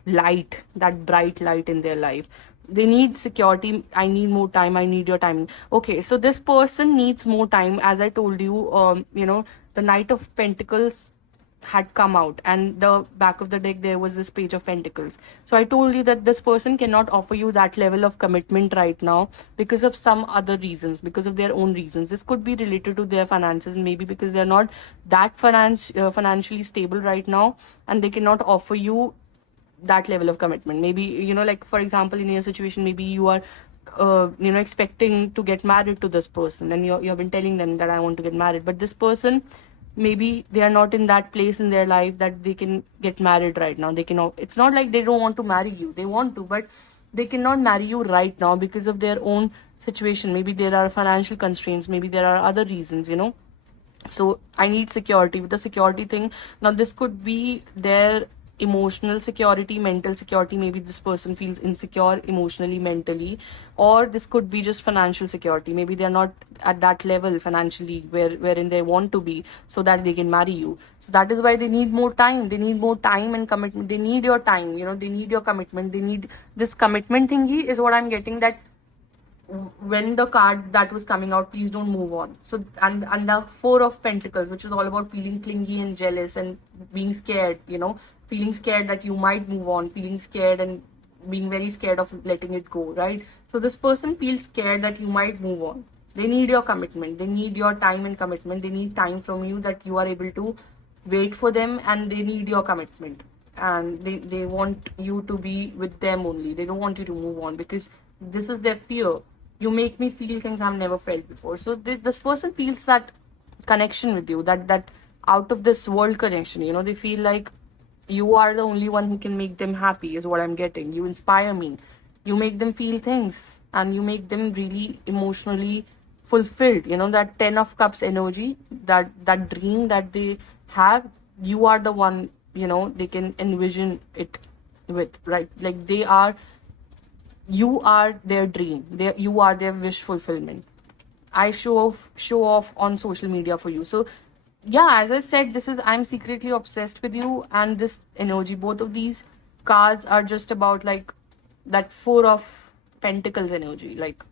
light, that bright light in their life. They need security. I need more time. I need your time. Okay, so this person needs more time. As I told you, you know, the Knight of Pentacles had come out and the back of the deck there was this Page of Pentacles. So I told you that this person cannot offer you that level of commitment right now because of some other reasons, because of their own reasons. This could be related to their finances, and maybe because they're not that financially stable right now, and they cannot offer you that level of commitment. Maybe, you know, like for example, in your situation, maybe you are you know, expecting to get married to this person, and you have been telling them that I want to get married, but this person, maybe they are not in that place in their life that they can get married right now. They cannot, it's not like they don't want to marry you, they want to, but they cannot marry you right now because of their own situation. Maybe there are financial constraints, maybe there are other reasons, you know. So I need security. With the security thing, now this could be their emotional security, mental security. Maybe this person feels insecure emotionally, mentally, or this could be just financial security. Maybe they're not at that level financially wherein they want to be, so that they can marry you. So that is why they need more time. They need more time and commitment. They need your time, you know, they need your commitment. They need this commitment thingy is what I'm getting, that when the card that was coming out, please don't move on. So and the Four of Pentacles, which is all about feeling clingy and jealous and being scared, you know, feeling scared that you might move on, feeling scared and being very scared of letting it go, right? So this person feels scared that you might move on. They need your commitment, they need your time and commitment, they need time from you, that you are able to wait for them, and they need your commitment, and they want you to be with them only. They don't want you to move on because this is their fear. You make me feel things I've never felt before. So this person feels that connection with you, that out of this world connection. You know, they feel like you are the only one who can make them happy, is what I'm getting. You inspire me. You make them feel things, and you make them really emotionally fulfilled. You know, that 10 of cups energy, that dream that they have, you are the one, you know, they can envision it with, right? Like they are, you are their dream. You are their wish fulfillment. I show off on social media for you. So yeah, as I said, this is, I'm secretly obsessed with you and this energy. Both of these cards are just about like that four of pentacles energy, like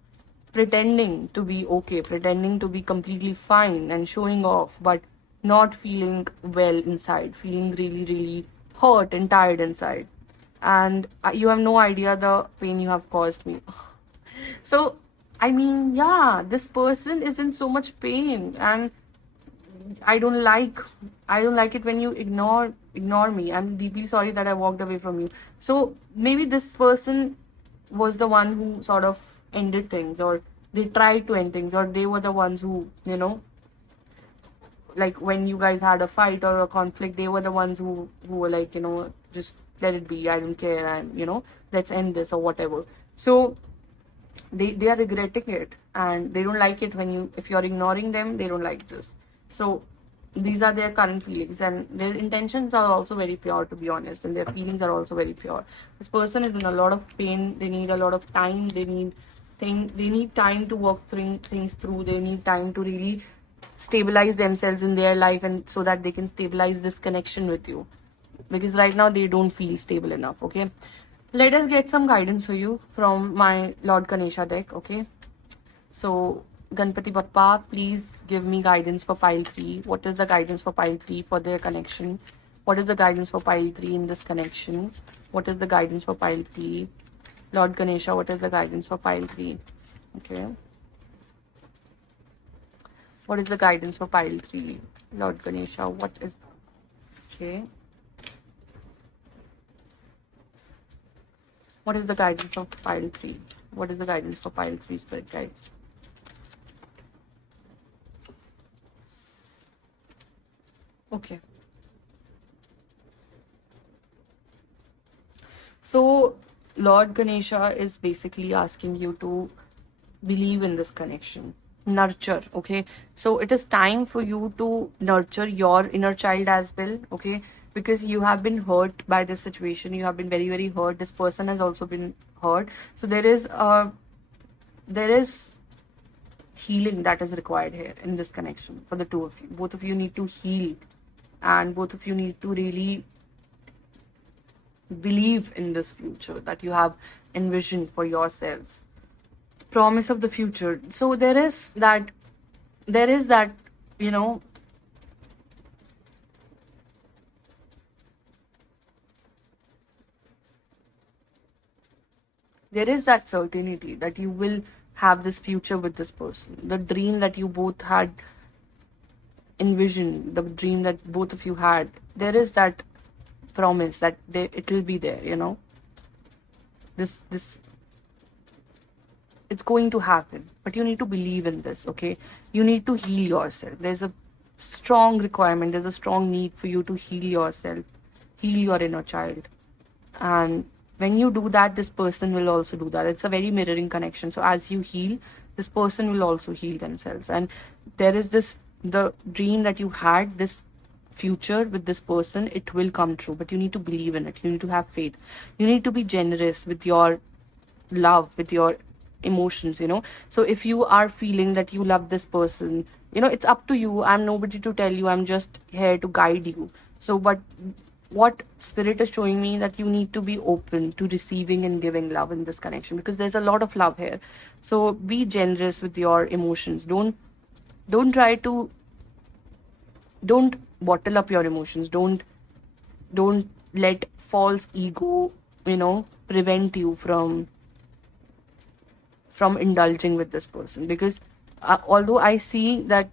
pretending to be okay, pretending to be completely fine and showing off, but not feeling well inside, feeling really, really hurt and tired inside. And you have no idea the pain you have caused me. So, I mean, yeah, this person is in so much pain, and I don't like I don't like it when you ignore me. I'm deeply sorry that I walked away from you. So maybe this person was the one who sort of ended things, or they tried to end things, or they were the ones who, you know, like when you guys had a fight or a conflict, they were the ones who were like, you know, just let it be, I don't care, and you know, let's end this or whatever. So they are regretting it, and they don't like it when you, if you're ignoring them, they don't like this. So these are their current feelings, and their intentions are also very pure, to be honest, and their feelings are also very pure. This person is in a lot of pain. They need a lot of time. They need time to work things through. They need time to really stabilize themselves in their life, and so that they can stabilize this connection with you, because right now they don't feel stable enough. Okay, let us get some guidance for you from my Lord Ganesha deck. Okay, so Ganpati Bappa, please give me guidance for pile 3. What is the guidance for pile 3 for their connection? What is the guidance for pile 3 in this connection? What is the guidance for pile 3? Lord Ganesha, what is the guidance for pile 3? Okay. What is the guidance for pile 3? Lord Ganesha, what is... Okay. What is the guidance of pile 3? What is the guidance for pile 3, spirit guides? Okay. So, Lord Ganesha is basically asking you to believe in this connection, nurture. Okay, so it is time for you to nurture your inner child as well. Okay, because you have been hurt by this situation. You have been very, very hurt. This person has also been hurt. So there is healing that is required here in this connection for the two of you. Both of you need to heal, and both of you need to really believe in this future that you have envisioned for yourselves. Promise of the future. So there is that, you know, there is that certainty that you will have this future with this person. The dream that you both had envisioned, the dream that both of you had, there is that promise that it will be there, you know. This it's going to happen, but you need to believe in this. Okay, you need to heal yourself. There's a strong requirement, there's a strong need for you to heal yourself, heal your inner child. And when you do that, this person will also do that. It's a very mirroring connection. So as you heal, this person will also heal themselves. And there is this, the dream that you had, this future with this person, it will come true, but you need to believe in it. You need to have faith. You need to be generous with your love, with your emotions, you know. So if you are feeling that you love this person, you know, it's up to you. I'm nobody to tell you. I'm just here to guide you. So but what spirit is showing me, that you need to be open to receiving and giving love in this connection, because there's a lot of love here. So be generous with your emotions. Don't try to, don't bottle up your emotions. Don't let false ego, you know, prevent you from indulging with this person. Because although I see that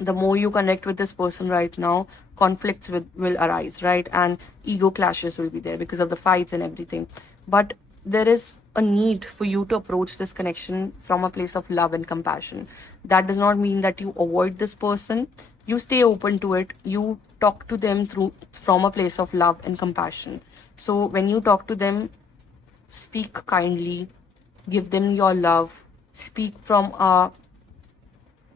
the more you connect with this person right now, conflicts will arise, right? And ego clashes will be there because of the fights and everything. But there is a need for you to approach this connection from a place of love and compassion. That does not mean that you avoid this person. You stay open to it. You talk to them through from a place of love and compassion. So when you talk to them, speak kindly, give them your love, speak from a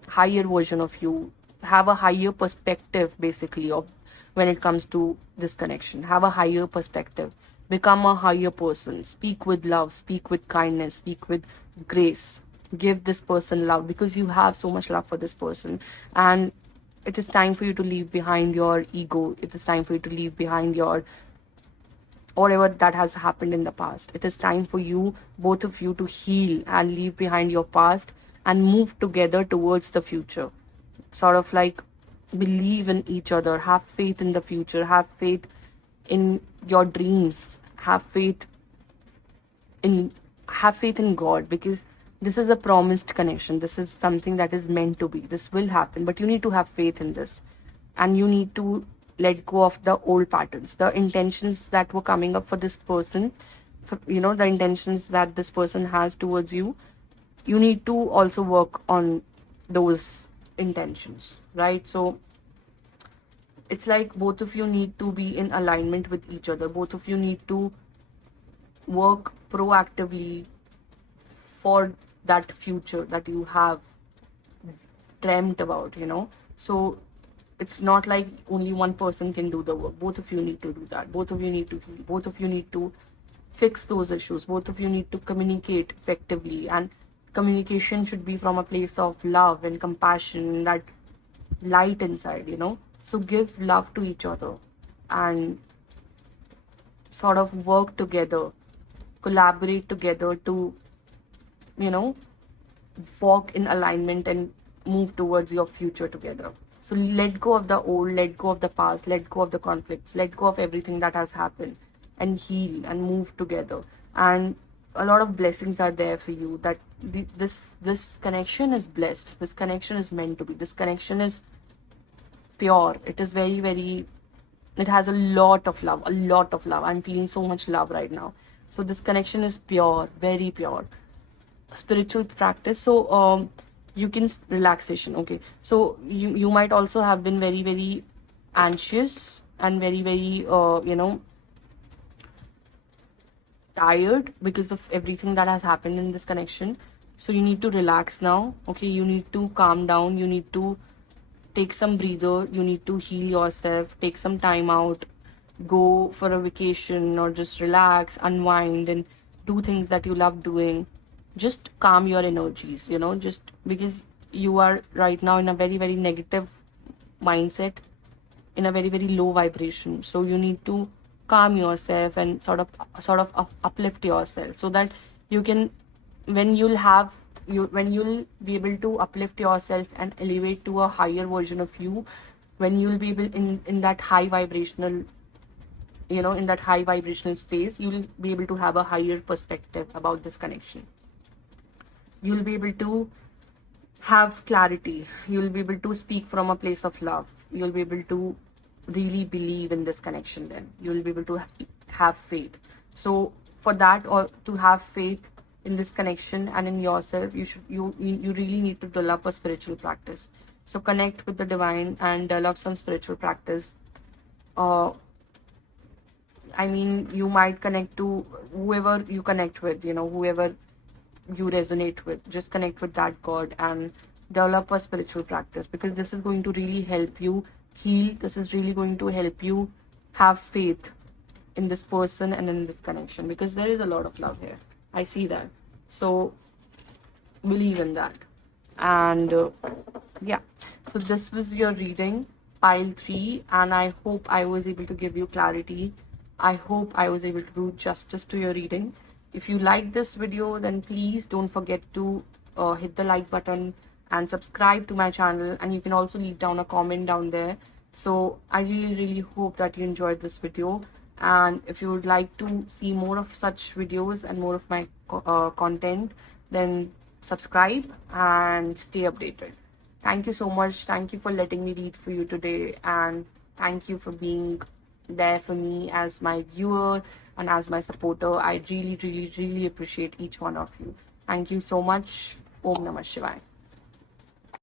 higher version of you, have a higher perspective basically of when it comes to this connection. Have a higher perspective, become a higher person, speak with love, speak with kindness, speak with grace, give this person love because you have so much love for this person. And it is time for you to leave behind your ego. It is time for you to leave behind your whatever that has happened in the past. It is time for you, both of you, to heal and leave behind your past and move together towards the future. Sort of like believe in each other, have faith in the future, have faith in your dreams, in have faith in God, because this is a promised connection. This is something that is meant to be. This will happen, but you need to have faith in this. And you need to let go of the old patterns, the intentions that were coming up for this person, the intentions that this person has towards you. You need to also work on those intentions, right? So it's like both of you need to be in alignment with each other. Both of you need to work proactively for that future that you have dreamt about. So it's not like only one person can do the work. Both of you need to do that. Both of you need to heal. Both of you need to fix those issues. Both of you need to communicate effectively. And communication should be from a place of love and compassion, that light inside. So give love to each other and sort of work together, collaborate together to, you know, walk in alignment and move towards your future together. So let go of the old, let go of the past, let go of the conflicts, let go of everything that has happened and heal and move together. And a lot of blessings are there for you, that this connection is blessed. This connection is meant to be. This connection is pure. It is very, very, it has a lot of love, a lot of love. I'm feeling so much love right now. So this connection is pure, very pure. Spiritual practice. So you can relaxation. Okay. So you might also have been very, very anxious and very, very tired because of everything that has happened in this connection. So you need to relax now. Okay. You need to calm down. You need to take some breather. You need to heal yourself. Take some time out. Go for a vacation or just relax, unwind, and do things that you love doing. Just calm your energies, just because you are right now in a very, very negative mindset, in a very, very low vibration. So you need to calm yourself and sort of uplift yourself, so that you can, when you'll be able to uplift yourself and elevate to a higher version of you, when you'll be able in that high vibrational, in that high vibrational space, you'll be able to have a higher perspective about this connection. You'll be able to have clarity. You'll be able to speak from a place of love. You'll be able to really believe in this connection. Then you'll be able to have faith. So for that, or to have faith in this connection and in yourself, you really need to develop a spiritual practice. So connect with the divine and develop some spiritual practice. I mean, you might connect to whoever you connect with, whoever you resonate with. Just connect with that God and develop a spiritual practice, because this is going to really help you heal. This is really going to help you have faith in this person and in this connection, because there is a lot of love here. I see that. So believe in that. And yeah, so this was your reading, pile 3, and I hope I was able to give you clarity. I hope I was able to do justice to your reading. If you like this video, then please don't forget to hit the like button and subscribe to my channel, and you can also leave down a comment down there. So I really, really hope that you enjoyed this video, and if you would like to see more of such videos and more of my content, then subscribe and stay updated. Thank you so much. Thank you for letting me read for you today, and thank you for being there for me as my viewer and as my supporter. I really, really, really appreciate each one of you. Thank you so much. Om Namah Shivaya.